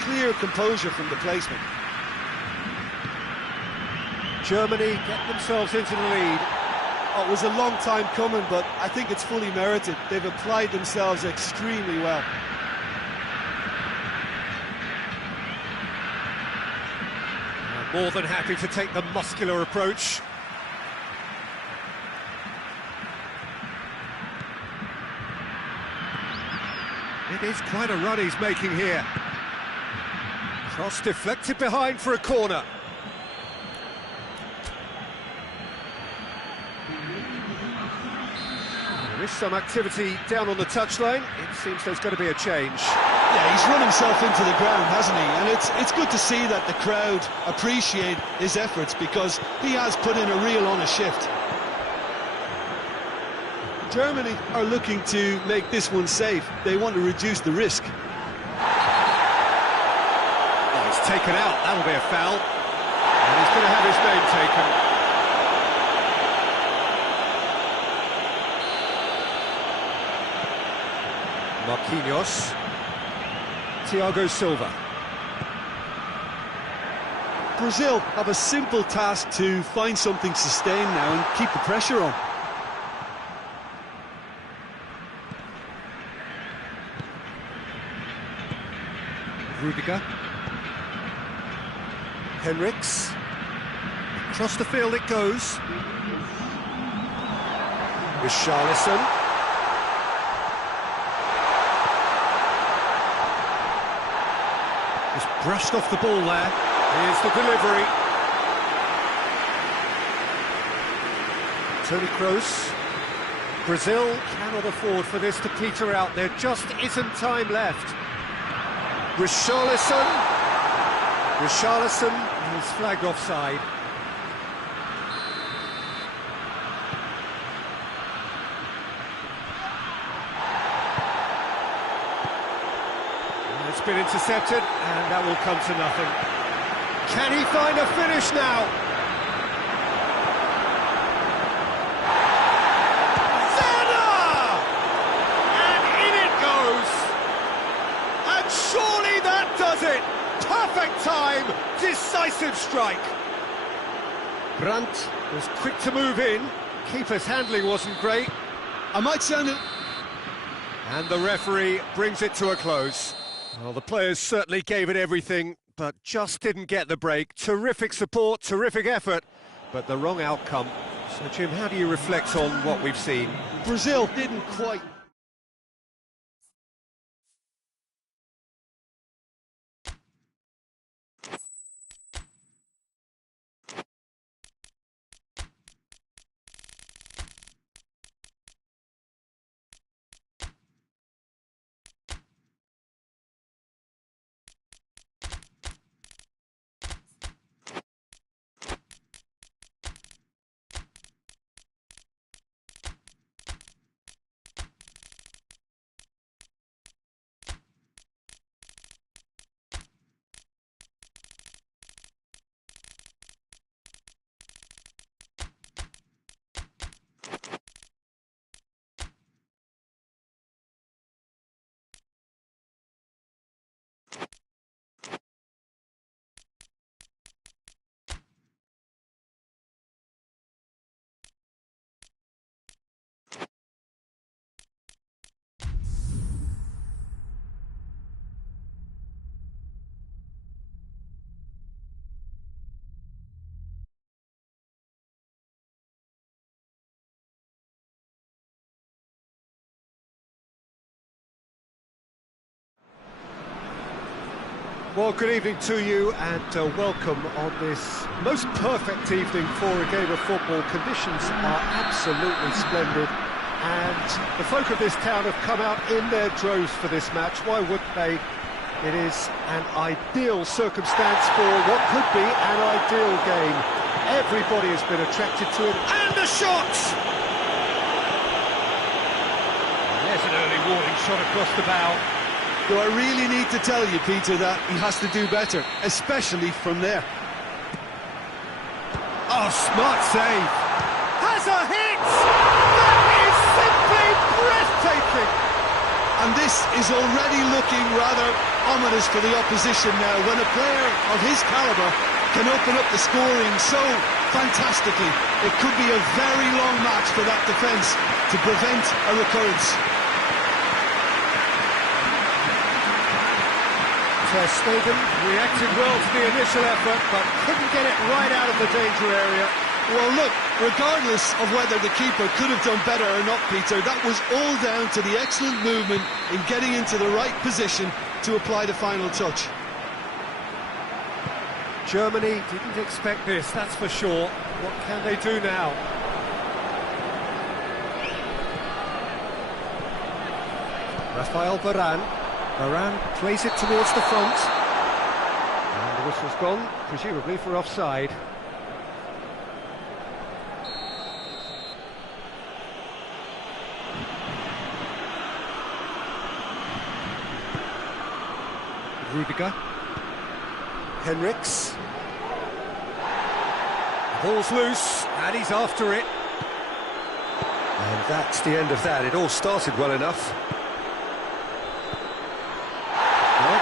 clear composure from the placement. Germany get themselves into the lead. Oh, it was a long time coming, but I think it's fully merited. They've applied themselves extremely well. More than happy to take the muscular approach. It is quite a run he's making here. Cross deflected behind for a corner. There is some activity down on the touchline. It seems there's going to be a change. Yeah, he's run himself into the ground, hasn't he? And it's good to see that the crowd appreciate his efforts, because he has put in a real honest shift. Germany are looking to make this one safe. They want to reduce the risk. Oh, he's taken out. That'll be a foul. And he's going to have his name taken. Marquinhos. Thiago Silva. Brazil have a simple task to find something sustained now and keep the pressure on. Rudiger. Henrichs. Across the field it goes. Richarlison. Just brushed off the ball there. Here's the delivery. Toni Kroos. Brazil cannot afford for this to peter out. There just isn't time left. Richarlison is flagged offside. And it's been intercepted, and that will come to nothing. Can he find a finish now? Werner! And in it goes! And surely that does it! Perfect time, decisive strike. Brandt was quick to move in. Keeper's handling wasn't great. I might sound it. And the referee brings it to a close. Well, the players certainly gave it everything, but just didn't get the break. Terrific support, terrific effort, but the wrong outcome. So, Jim, how do you reflect on what we've seen? Brazil didn't quite... Well, good evening to you and welcome on this most perfect evening for a game of football. Conditions are absolutely splendid and the folk of this town have come out in their droves for this match. Why wouldn't they? It is an ideal circumstance for what could be an ideal game. Everybody has been attracted to it. And the shot! There's an early warning shot across the bow. Do I really need to tell you, Peter, that he has to do better, especially from there? Oh, smart save! Has a hit! That is simply breathtaking! And this is already looking rather ominous for the opposition now, when a player of his calibre can open up the scoring so fantastically. It could be a very long match for that defence to prevent a recurrence. Ter Stegen reacted well to the initial effort, but couldn't get it right out of the danger area. Well, look, regardless of whether the keeper could have done better or not, Peter, that was all down to the excellent movement in getting into the right position to apply the final touch. Germany didn't expect this, that's for sure. What can they do now? Rafael Varane. Varane plays it towards the front. And the whistle's gone, presumably for offside. Rudiger. Henrichs. Ball's loose, and he's after it. And that's the end of that. It all started well enough.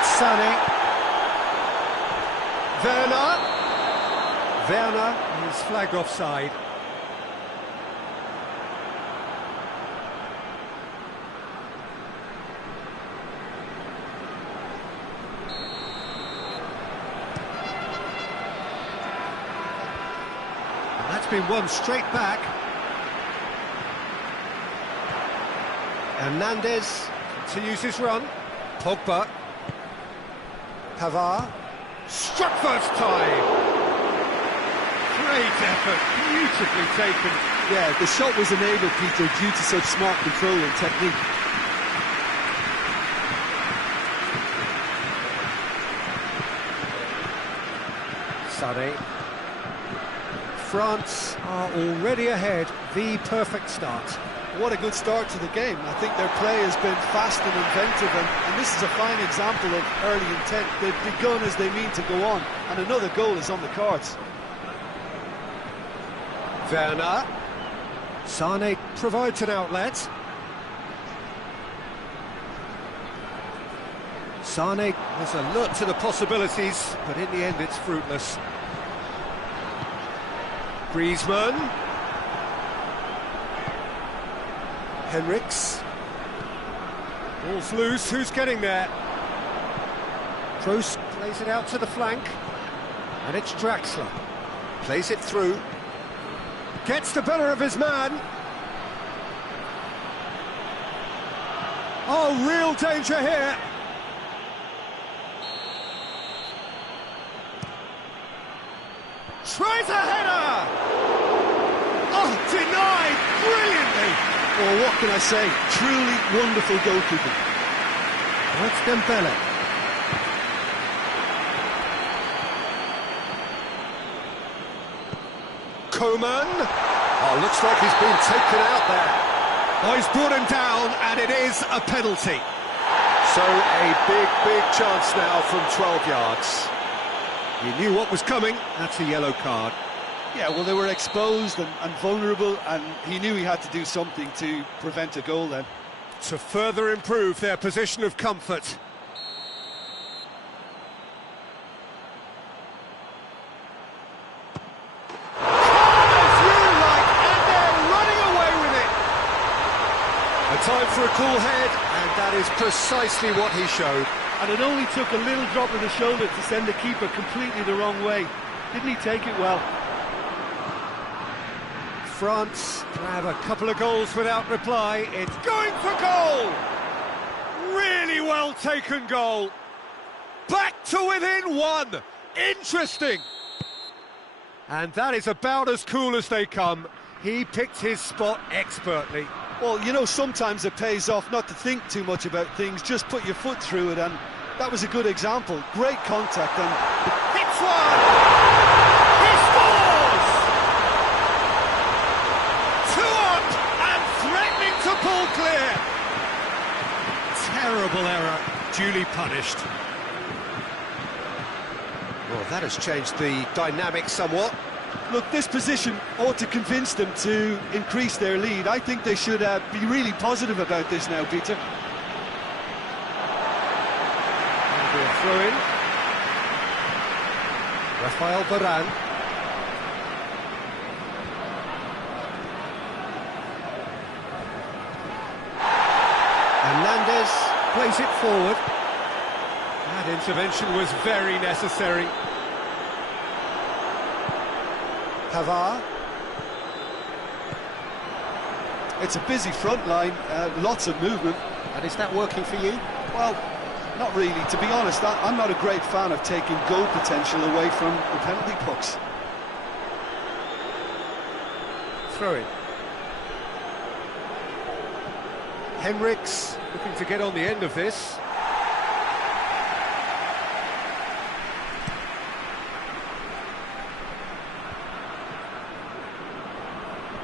It's Sané. Werner is flagged offside. And that's been won straight back. Hernandez continues his run. Pogba. Pavard, struck first time. Great effort, beautifully taken. Yeah, the shot was enabled, Peter, due to such smart control and technique. Sané. France are already ahead, the perfect start. What a good start to the game. I think their play has been fast and inventive, and this is a fine example of early intent. They've begun as they mean to go on, and another goal is on the cards. Werner. Sané provides an outlet. Sané was alert to the possibilities, but in the end it's fruitless. Griezmann. Henriks. Ball's loose, who's getting there? Kroos plays it out to the flank. And it's Draxler. Plays it through. Gets the better of his man. Oh, real danger here. Tries a header! Oh, denied brilliantly! Oh, what can I say? Truly wonderful goalkeeping. That's Dembele. Coman. Oh, looks like he's been taken out there. Oh, he's brought him down, and it is a penalty. So a big chance now from 12 yards. He knew what was coming. That's a yellow card. Yeah, well, they were exposed and vulnerable, and he knew he had to do something to prevent a goal then. To further improve their position of comfort. Time for a cool head, and that is precisely what he showed. And it only took a little drop of the shoulder to send the keeper completely the wrong way. Didn't he take it well? France can have a couple of goals without reply. It's going for goal! Really well taken goal. Back to within one. Interesting. And that is about as cool as they come. He picked his spot expertly. Well, you know, sometimes it pays off not to think too much about things, just put your foot through it, and that was a good example. Great contact and... Hits one! He scores! 2 up and threatening to pull clear. Terrible error, duly punished. Well, that has changed the dynamic somewhat. Look, this position ought to convince them to increase their lead. I think they should be really positive about this now, Peter. That'll be a throw-in. Rafael Varane. Hernandez plays it forward. That intervention was very necessary. Pavard. It's a busy front line, lots of movement. And is that working for you? Well, not really. To be honest, I'm not a great fan of taking goal potential away from the penalty box. Throw in. Henriks looking to get on the end of this.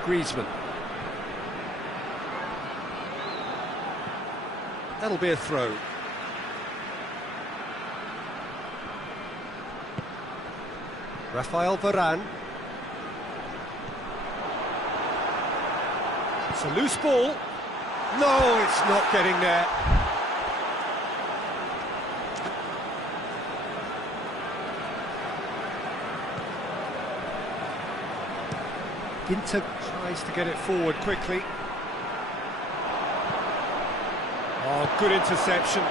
Griezmann. That'll be a throw. Rafael Varane. It's a loose ball. No, it's not getting there. Ginter tries to get it forward quickly. Oh, good interception.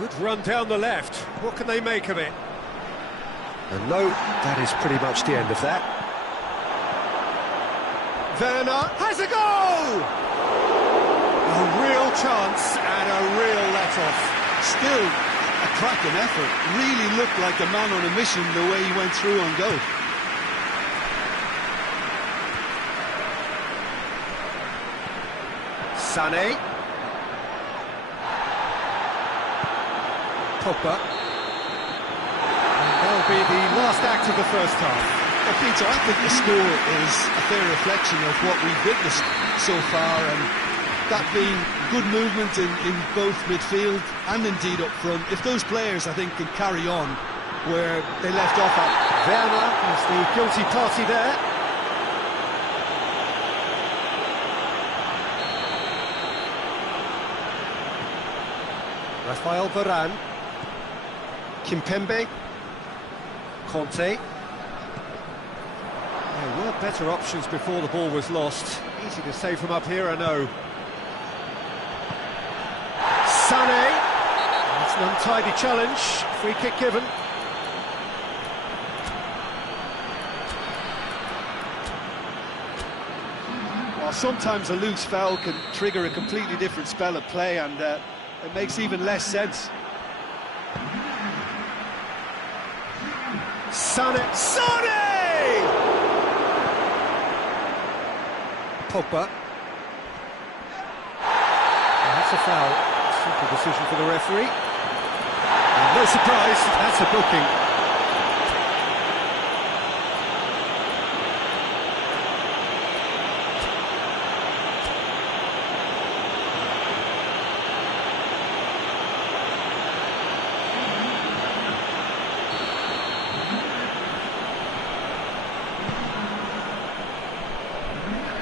Good run down the left. What can they make of it? And no, that is pretty much the end of that. Werner has a goal! A real chance and a real let-off. Still, a cracking effort. Really looked like a man on a mission the way he went through on goal. Sané. Pogba. And that'll be the last act of the first half. Well, Peter, I think the score is a fair reflection of what we've witnessed so far, and that being good movement in both midfield and indeed up front. If those players, I think, can carry on where they left off at. Werner is the guilty party there. Rafael Varane. Kimpembe. Conte. There were better options before the ball was lost. Easy to say from up here, I know. Sané. That's an untidy challenge. Free kick given. Well, sometimes a loose foul can trigger a completely different spell of play, and it makes even less sense. Sané! Pogba. And that's a foul. Simple decision for the referee. And no surprise, that's a booking.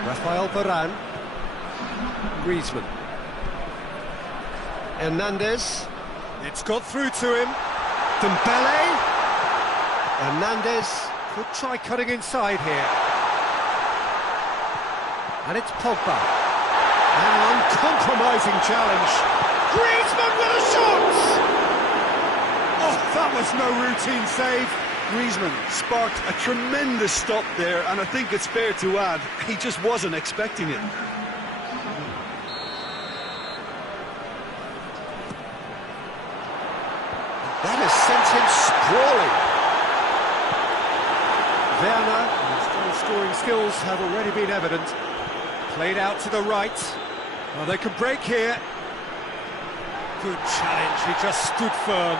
Rafael Varane. Griezmann. Hernandez. It's got through to him. Dembele. Hernandez could try cutting inside here. And it's Pogba. An uncompromising challenge. Griezmann with a shot! Oh, that was no routine save. Griezmann sparked a tremendous stop there, and I think it's fair to add, he just wasn't expecting it. That has sent him sprawling. Werner, whose goal-scoring skills have already been evident. Played out to the right. Well, they can break here. Good challenge, he just stood firm.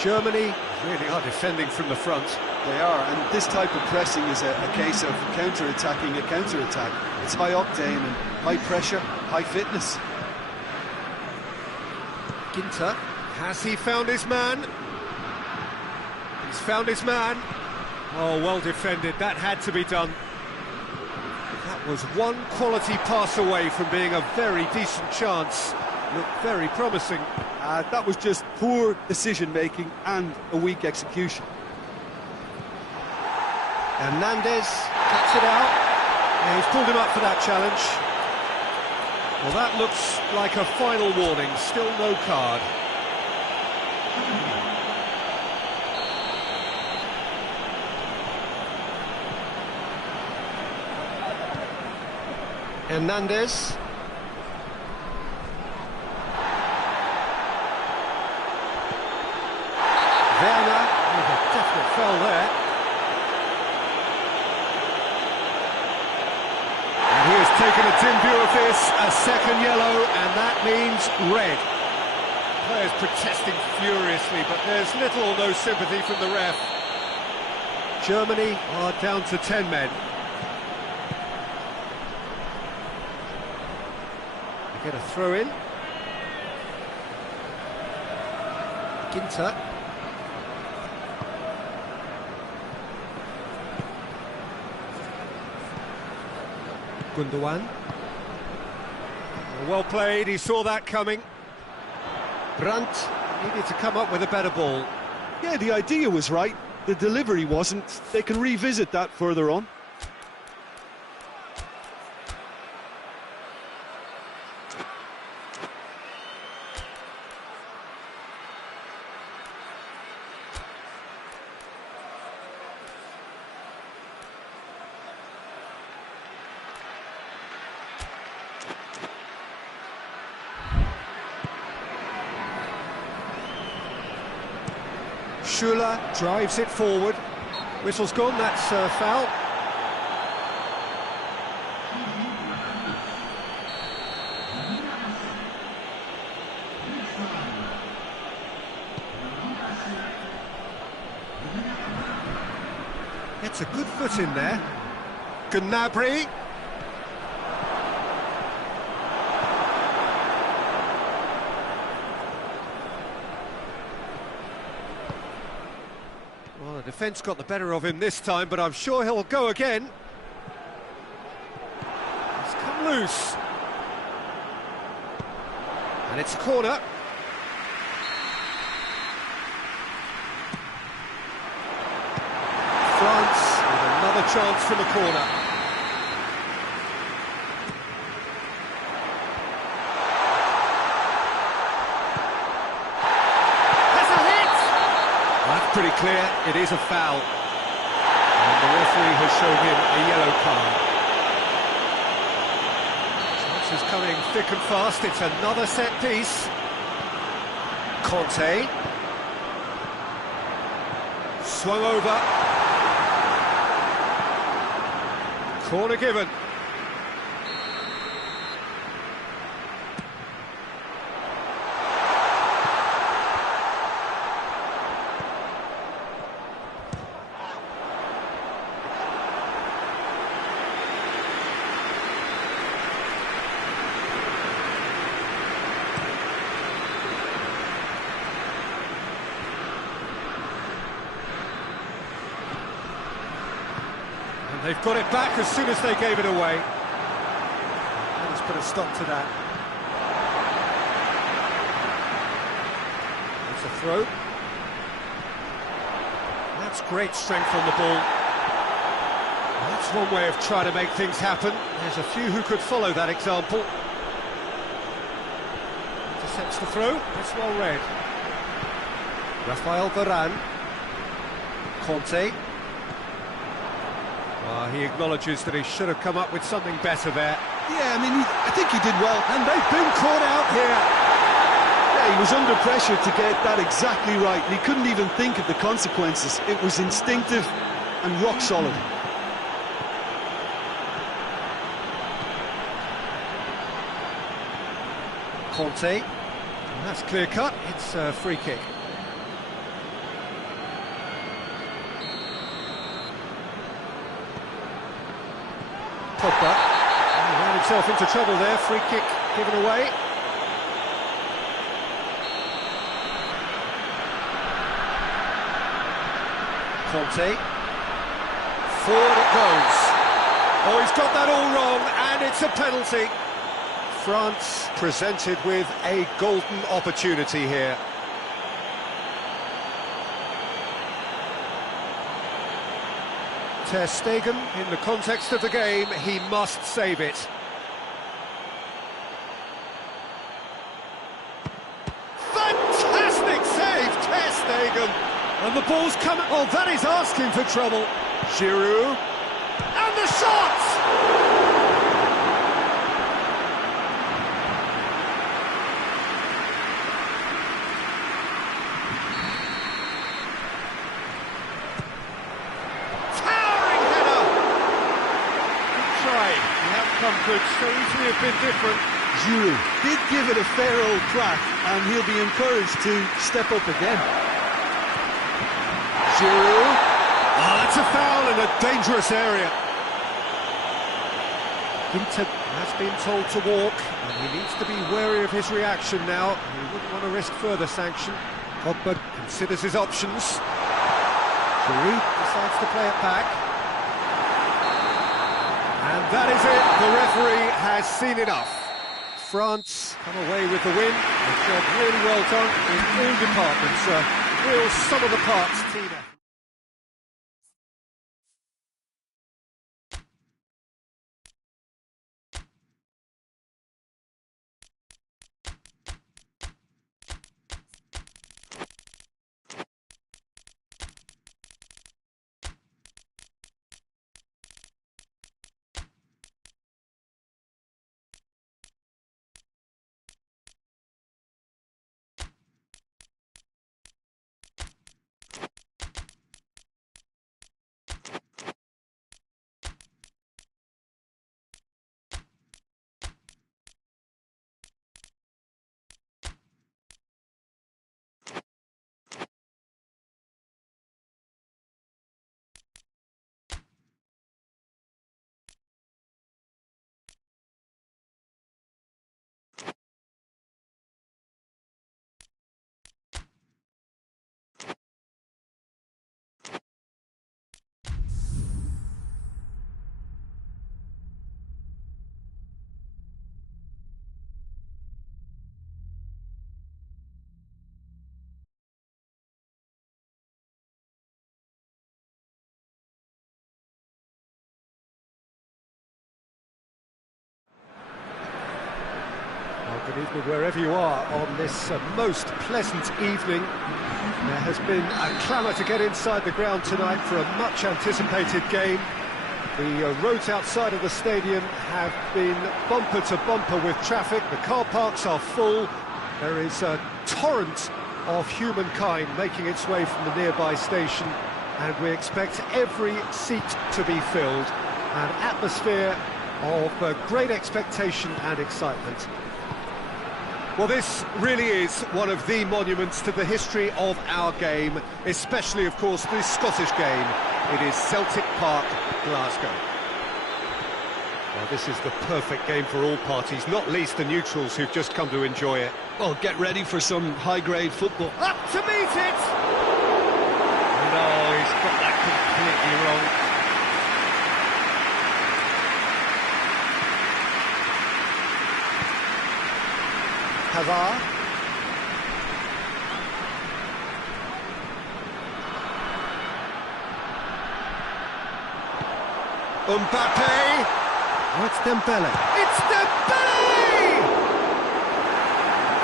Germany really are defending from the front. They are, and this type of pressing is a case of counter-attacking a counter-attack. It's high octane and high pressure, high fitness. Ginter, has he found his man? He's found his man. Oh, well defended, that had to be done. That was one quality pass away from being a very decent chance. Looked very promising. That was just poor decision-making and a weak execution. Hernandez cuts it out. Yeah, he's pulled him up for that challenge. Well, that looks like a final warning. Still no card. Hernandez. Werner with a definite foul there. And he has taken a dim view of this, a second yellow, and that means red. Players protesting furiously, but there's little or no sympathy from the ref. Germany are down to 10 men. They get a throw in. Ginter. Gundogan. Well played, he saw that coming. Brandt needed to come up with a better ball. Yeah, the idea was right, the delivery wasn't. They can revisit that further on. Schuler drives it forward. Whistle's gone, that's a foul. Gets a good foot in there. Gnabry. Well, the defence got the better of him this time, but I'm sure he'll go again. It's come loose. And it's a corner. France with another chance from a corner. Has a hit! That's pretty clear, it is a foul. And the referee has shown him a yellow card. Chances coming thick and fast, it's another set piece. Conte. Swung over. Corner given. They've got it back as soon as they gave it away. Let's put a stop to that. It's a throw. That's great strength on the ball. That's one way of trying to make things happen. There's a few who could follow that example. Intercepts the throw. It's well read. Rafael Varane. Conte. He acknowledges that he should have come up with something better there. Yeah, I mean, I think he did well. And they've been caught out here. Yeah, he was under pressure to get that exactly right, and he couldn't even think of the consequences. It was instinctive and rock solid. Conte. That's clear cut. It's a free kick. Pogba. He ran himself into trouble there. Free kick given away. Conte. Forward it goes. Oh, he's got that all wrong, and it's a penalty. France presented with a golden opportunity here. Ter Stegen, in the context of the game, he must save it. Fantastic save, Ter Stegen! And the ball's coming. Oh, that is asking for trouble. Giroud. And the shot! Could so easily have been different. Giroud did give it a fair old crack, and he'll be encouraged to step up again. Giroud. Oh, that's a foul in a dangerous area. Inter has been told to walk, and he needs to be wary of his reaction now. He wouldn't want to risk further sanction. Pogba considers his options. Giroud decides to play it back. And that is it, the referee has seen enough. France come away with the win, a job really well done in all departments, a real sum-of-the-parts team effort. evening wherever you are on this most pleasant evening. There has been a clamour to get inside the ground tonight for a much-anticipated game. The roads outside of the stadium have been bumper to bumper with traffic. The car parks are full. There is a torrent of humankind making its way from the nearby station, and we expect every seat to be filled. An atmosphere of great expectation and excitement. Well, this really is one of the monuments to the history of our game, especially, of course, the Scottish game. It is Celtic Park, Glasgow. Well, this is the perfect game for all parties, not least the neutrals who've just come to enjoy it. Well, get ready for some high-grade football. Up to meet it! No, he's got that completely wrong. Pavard. Mbappe. Oh, it's Dembele. It's Dembele!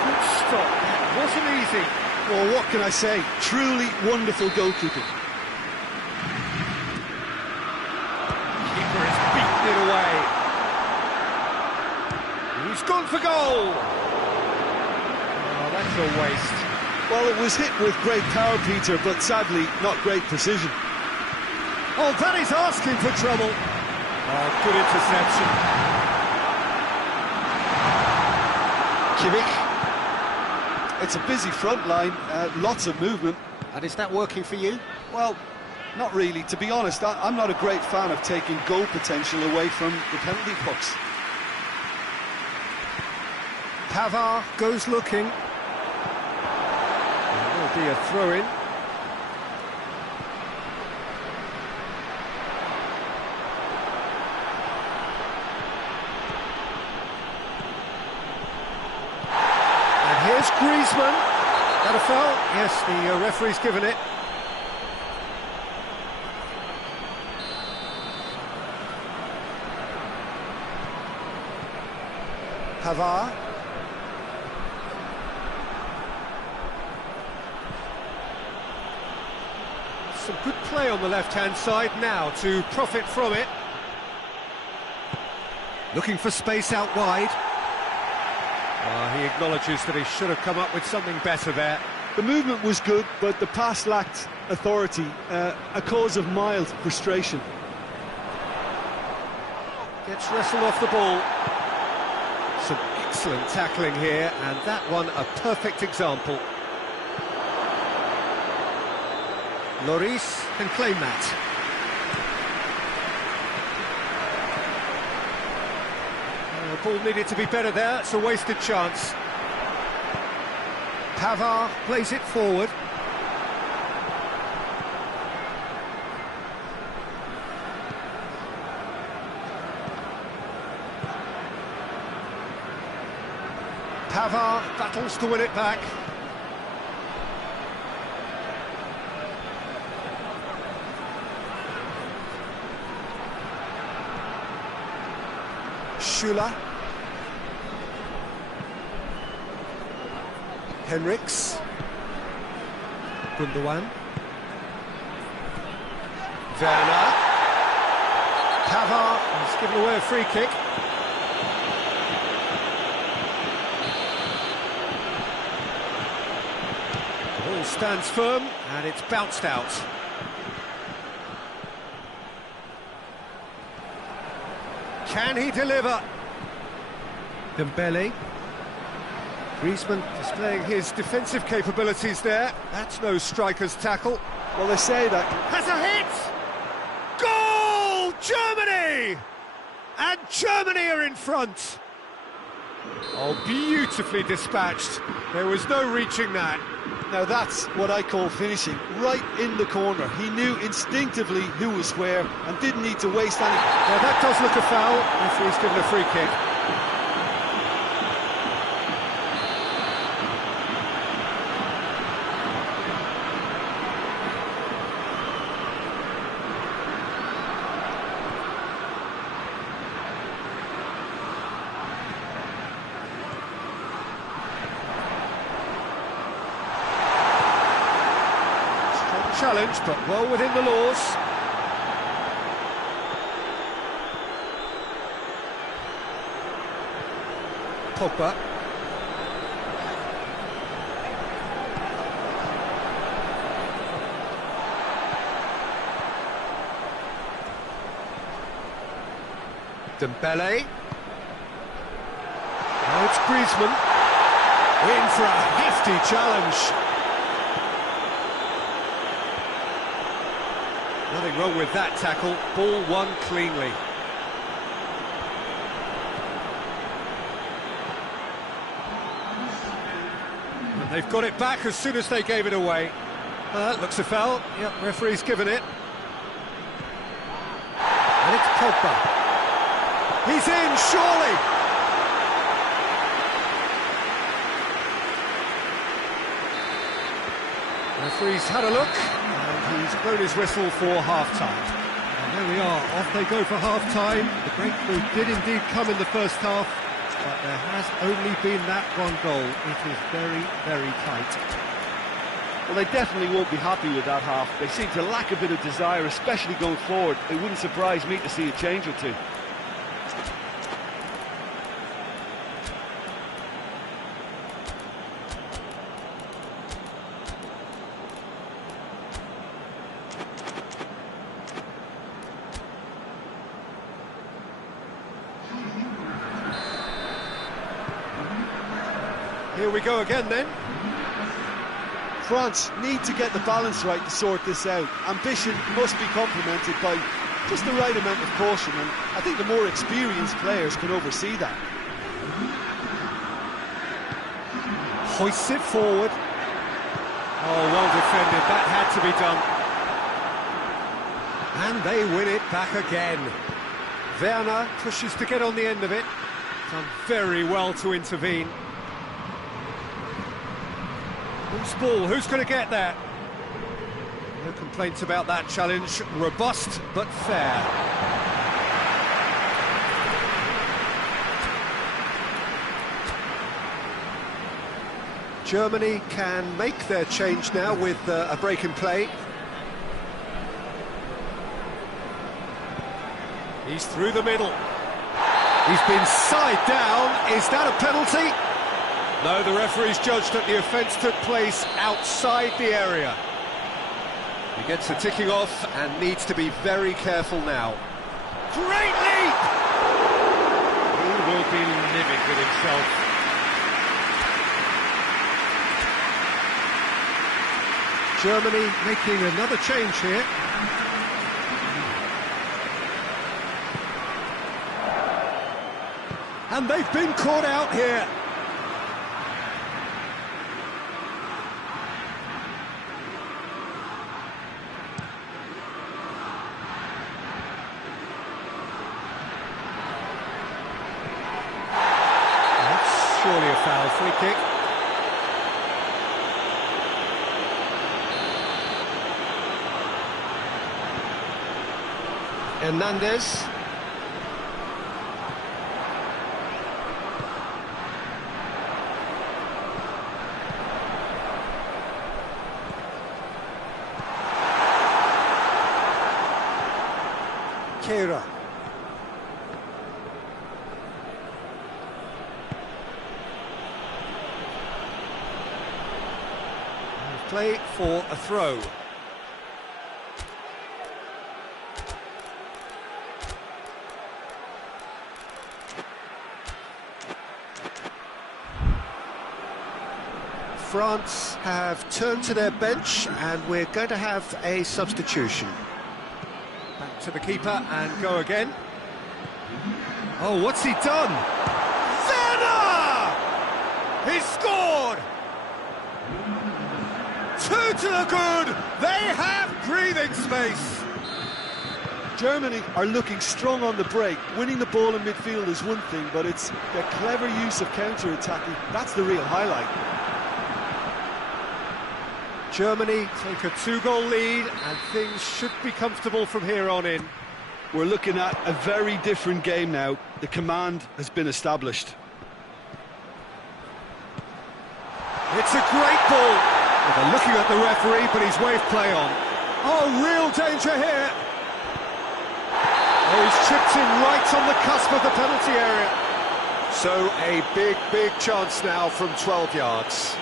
Good stop. That wasn't easy. Well, what can I say? Truly wonderful goalkeeping. Keeper has beaten it away. He's gone for goal. Oh, that's a waste. Well, it was hit with great power, Peter, but sadly not great precision. Oh, that is asking for trouble. Oh, good interception. Kimmich. It's a busy front line, lots of movement. And is that working for you? Well, not really. To be honest, I'm not a great fan of taking goal potential away from the penalty box. Pavard goes looking. There will be a throw-in. Here's Griezmann. That a foul? Yes, the referee's given it. Pavard. Some good play on the left-hand side now to profit from it. Looking for space out wide. He acknowledges that he should have come up with something better there. The movement was good, but the pass lacked authority, a cause of mild frustration. Gets wrestled off the ball. Some excellent tackling here, and that one a perfect example. Lloris can claim that. The ball needed to be better there, it's a wasted chance. Pavard plays it forward. Pavard battles to win it back. Schüller. Henriks. Gundogan. Werner. Pavard has given away a free kick. The ball stands firm and it's bounced out. Can he deliver? Dembele. Griezmann displaying his defensive capabilities there. That's no striker's tackle. Well, they say that. Has a hit! Goal! Germany! And Germany are in front. Oh, beautifully dispatched. There was no reaching that. Now that's what I call finishing, right in the corner. He knew instinctively who was where and didn't need to waste any... Now that does look a foul. Referee's given a free kick. challenge, but well within the laws. Pogba. Dembele. Now it's Griezmann. In for a hefty challenge. Nothing wrong with that tackle. Ball won cleanly. And they've got it back as soon as they gave it away. That looks a foul. Yep, referee's given it. And it's Pogba. He's in, surely! Referee's had a look, and he's blown his whistle for half-time. And there we are, off they go for half-time. The breakthrough did indeed come in the first half, but there has only been that one goal. It is very, very tight. Well, they definitely won't be happy with that half. They seem to lack a bit of desire, especially going forward. It wouldn't surprise me to see a change or two. Here we go again then. France need to get the balance right to sort this out. Ambition must be complemented by just the right amount of caution, and I think the more experienced players can oversee that. Hoists it forward. Oh, well defended, that had to be done. And they win it back again. Werner pushes to get on the end of it. Done very well to intervene. Loose ball, who's going to get that? No complaints about that challenge. Robust, but fair. Germany can make their change now with a break in play. He's through the middle. He's been side down. Is that a penalty? No, the referee's judged that the offence took place outside the area. He gets the ticking off and needs to be very careful now. Great leap! He will be livid with himself. Germany making another change here. And they've been caught out here. That's surely a foul. Free kick. Hernandez. Kehrer. Play for a throw. France have turned to their bench and we're going to have a substitution. Back to the keeper and go again. Oh, what's he done? Werner! He's scored! 2 to the good! They have breathing space! Germany are looking strong on the break. Winning the ball in midfield is one thing, but it's their clever use of counter-attacking. That's the real highlight. Germany take a 2-goal lead and things should be comfortable from here on in. We're looking at a very different game now. The command has been established. It's a great ball. Well, they're looking at the referee, but he's waved play on. Oh, real danger here. Oh, he's chipped in right on the cusp of the penalty area. So a big chance now from 12 yards.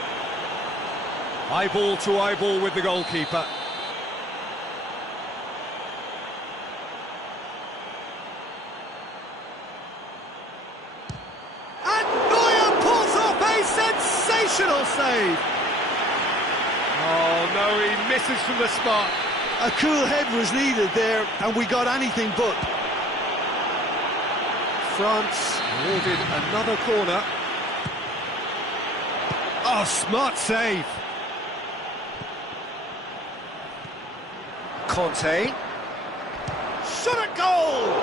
Eyeball to eyeball with the goalkeeper. And Neuer pulls off a sensational save. Oh no, he misses from the spot. A cool head was needed there, and we got anything but. France awarded another corner. Oh, smart save. Conte. Shot at goal!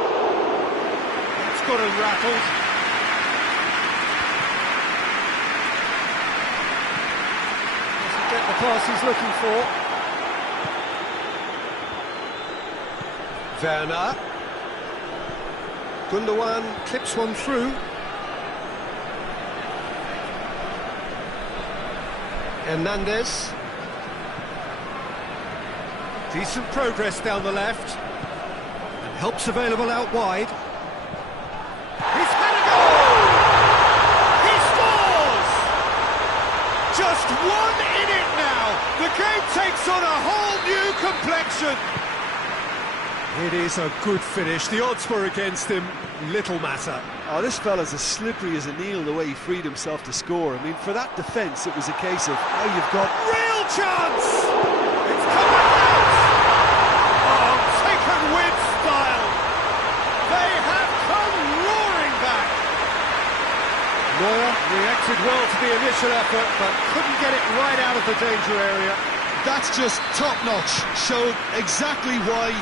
That's got him rattled. Doesn't get the pass he's looking for. Werner. Gundogan clips one through. Hernandez. Decent progress down the left. And help's available out wide. He's had a goal! He scores! Just one in it now. The game takes on a whole new complexion. It is a good finish. The odds were against him. Little matter. Oh, this fella's as slippery as a needle the way he freed himself to score. I mean, for that defence, it was a case of, oh, you've got... Real chance! It's coming out! Oh, taken with style! They have come roaring back! Neuer reacted well to the initial effort, but couldn't get it right out of the danger area. That's just top-notch. Showed exactly why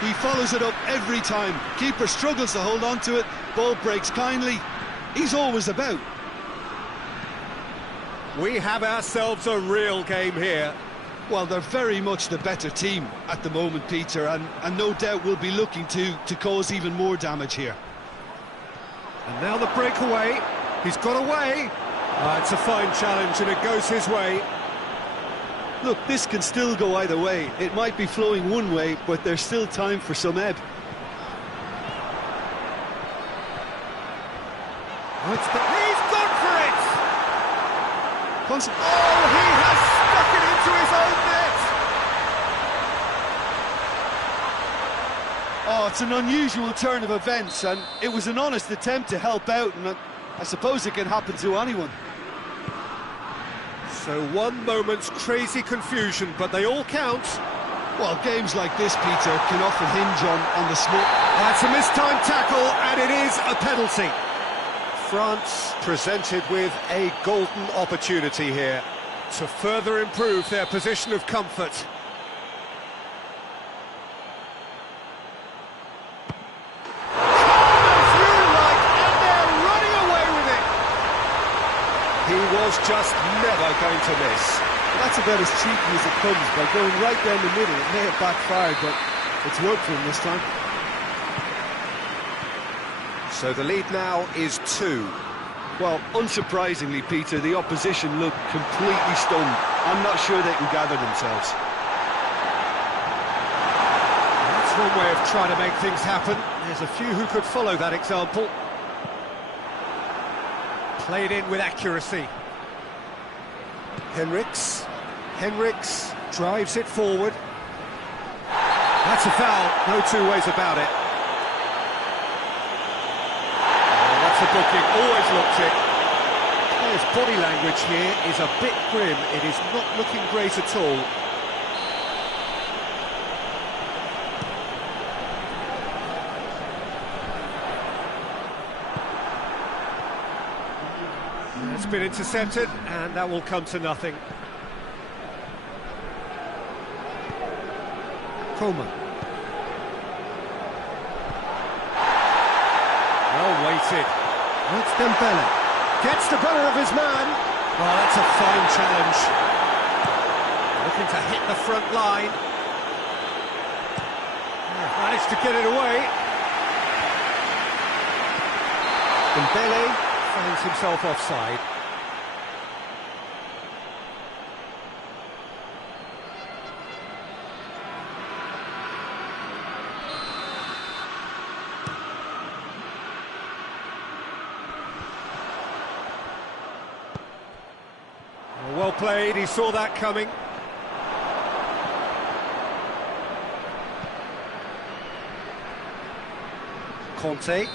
he follows it up every time. Keeper struggles to hold on to it, ball breaks kindly. He's always about. We have ourselves a real game here. Well, they're very much the better team at the moment, Peter, and no doubt will be looking to cause even more damage here. And now the breakaway. He's got away. It's a fine challenge and it goes his way. Look, this can still go either way. It might be flowing one way, but there's still time for some ebb. He's gone for it! Oh, he has stuck it into his own net! Oh, it's an unusual turn of events, and it was an honest attempt to help out, and I suppose it can happen to anyone. So one moment's crazy confusion, but they all count. Well, games like this, Peter, can often hinge on the small... That's a mistimed tackle, and it is a penalty. France presented with a golden opportunity here to further improve their position of comfort. He was just never going to miss. Well, that's about as cheeky as it comes. By going right down the middle, it may have backfired, but it's worked for him this time. So the lead now is 2. Well, unsurprisingly, Peter, the opposition look completely stunned. I'm not sure they can gather themselves. That's one way of trying to make things happen. There's a few who could follow that example. Played in with accuracy. Henrichs drives it forward. That's a foul, no two ways about it. Oh, that's a booking, always looked it. Players' body language here is a bit grim. It is not looking great at all. It's been intercepted, and that will come to nothing. Coman. Well weighted. That's Dembele. Gets the better of his man. Well, that's a fine challenge. Looking to hit the front line. Managed to get it away. Dembele finds himself offside. Well played, he saw that coming. Conte.